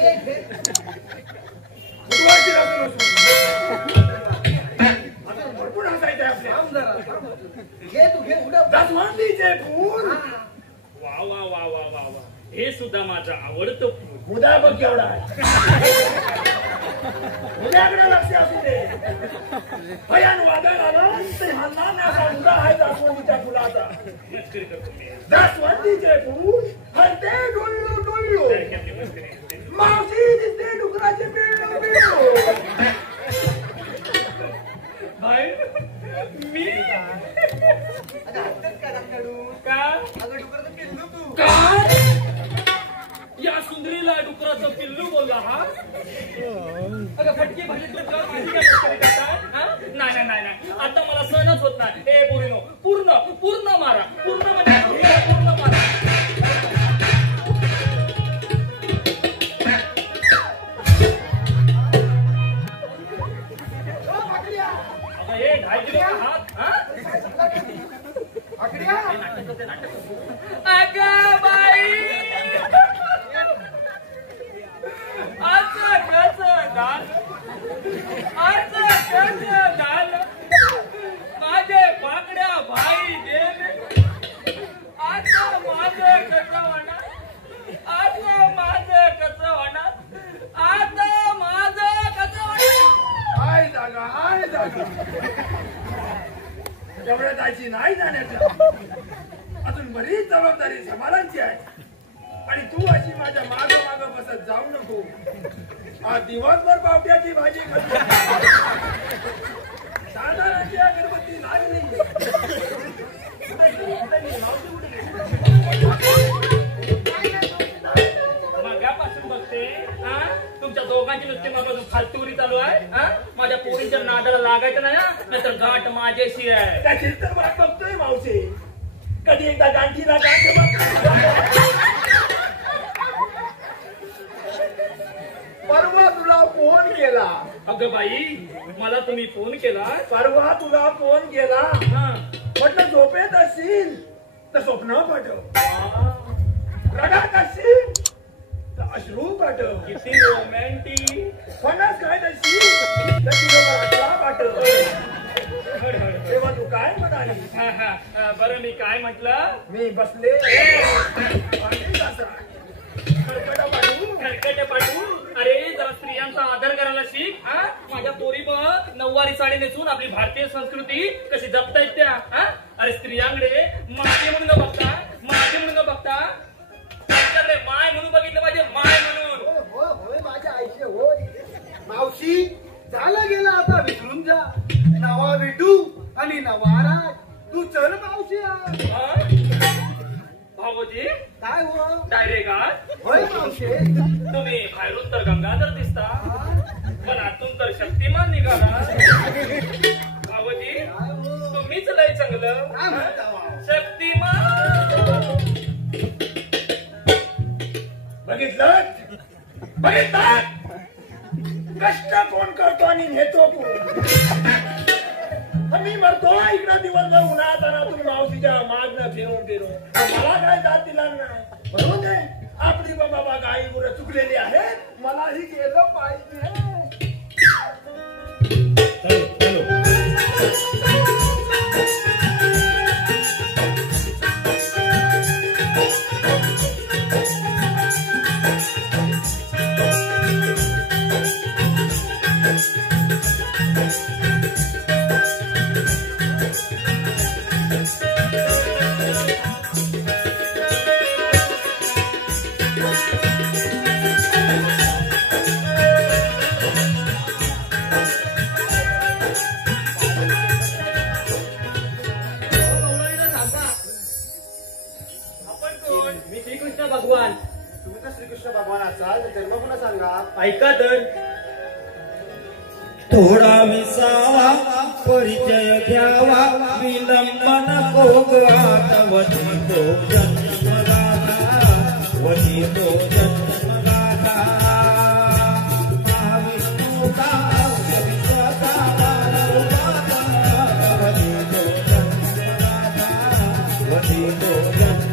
उडवायची नसून. आता भरपूर हसायचं आहे आपल्या. जास्वंदीचे फूल. वा वा वा वा वा वा, हे सुद्धा माझं आवडतं फूल. उद्या बघ केवढा आहे. उद्याकडे लक्ष असू दे. भयान वादळ आलं ते हलणार नाही असा उदा आहे जास्वंदीच्या फुलाचा. मस्करी करतो मी. जास्वंदीचे फूल हलते डुल्लू डुल्लू. सारख्यातली मस्करी असते. मावशी दिसते डुकराचे पिल्लू पिल्लू. भाई मी का काय या सुंदरीला डुकराचं पिल्लू बोलला हा? अगं फटके भाजी तुला माझी काय मस्करी करताय? हा? नाही नाही नाही नाही, आता मला सहनच होत नाही. ए पोरीनो, पूर्ण पूर्ण मारा. पूर्ण म्हणजे पूर्ण मारा. अगं हे 2.5 किलो हात. हा? हे नाटक होते, नाटक होते. अगं बाई, असं कसं झालं? असं कसं झालं? माझे पाकड्या भाई गेले. आता माझं कसं होणार? आता माझं कसं होणार? आता माझं कसं होणार? हाय जागा हाय जागा. तेवढ्या जायची नाही जाण्याचं. अजून बरीच जबाबदारी सांभाळायची आहे. आणि तू अशी माझ्या माग माग बसत जाऊ नको. आज दिवसभर पावट्याची भाजी खाल्ली. साधारणची अगरबत्ती लागली. मगापासून बघते हा, तुमच्या दोघांची नुसती मग फालतुरी चालू आहे. हा? माझ्या पोरीच्या नादाला लागायचं नाही हा, नाहीतर गाठ माझ्याशी आहे. त्याचीच तर वाट बघतोय मावशी. कधी एकदा गांठीला गाठ. परवा तुला फोन केला. अगं बाई, मला तुम्ही फोन केला? परवा तुला फोन केला. हा. म्हटलं झोपेत असशील तर स्वप्न पाठव. वा, रडात असशील तर अश्रू पाठव. किती रोमॅन्टिक. फणस खायत असशील तर तुझं आठला पाठव. हड, हड. तेव्हा तू काय म्हणाली? हा, हा, हा, बरं मी काय म्हटलं? मी बसले. भांडी घासा. खडखडा पाठवू. खरकटे पाठवू. अरे जरा स्त्रियांचा आदर करायला शिक. हा? माझ्या पोरी बघ नऊवारी साडी नेसून आपली भारतीय संस्कृती कशी जपतायत त्या. हा? अरे स्त्रियांकडे माते म्हणून न बघता, माते म्हणून न बघता, त्यांच्याकडे माय म्हणून बघितलं पाहिजे. माय म्हणून. होय माझ्या आईचे होय. मावशी झालं गेलं आता विसरून जा. नवा विटू आणि नवा राज. तू चल मावशी. हा? भाऊजी काय हो डायरेक्ट आज होय मावशी. तुम्ही बाहेरून तर गंगाधर दिसता, पण आतून तर शक्तिमान निघाला. भाऊजी काय हो तुम्हीच लय चांगलं. काय म्हणता वा? शक्तिमान. बघितलं बघितलं कष्ट कोण करतो आणि नेतो कोण. मी मरतो इकडं दिवसभर उन्हात आणा तुम्ही मावशीच्या मागणं फिरून फिरून. मला काय जात दिला नाही. म्हणून आपली बाबा गाई गुरं चुकलेली आहेत. मलाही गेलं पाहिजे. आपण कोण? मी श्रीकृष्ण भगवान. तुम्ही तर श्रीकृष्ण भगवान असाल तर जन्म पुन्हा सांगा. ऐका तर. थोडा विसावा परिचय घ्यावा विलंबन भोगवात वनी तो जन्मगाथा वनी तो जन्मगाथा विष्णूचा विश्वाचा वनी तो जन्मगाथा वनी तो जन्मगाथा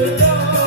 Oh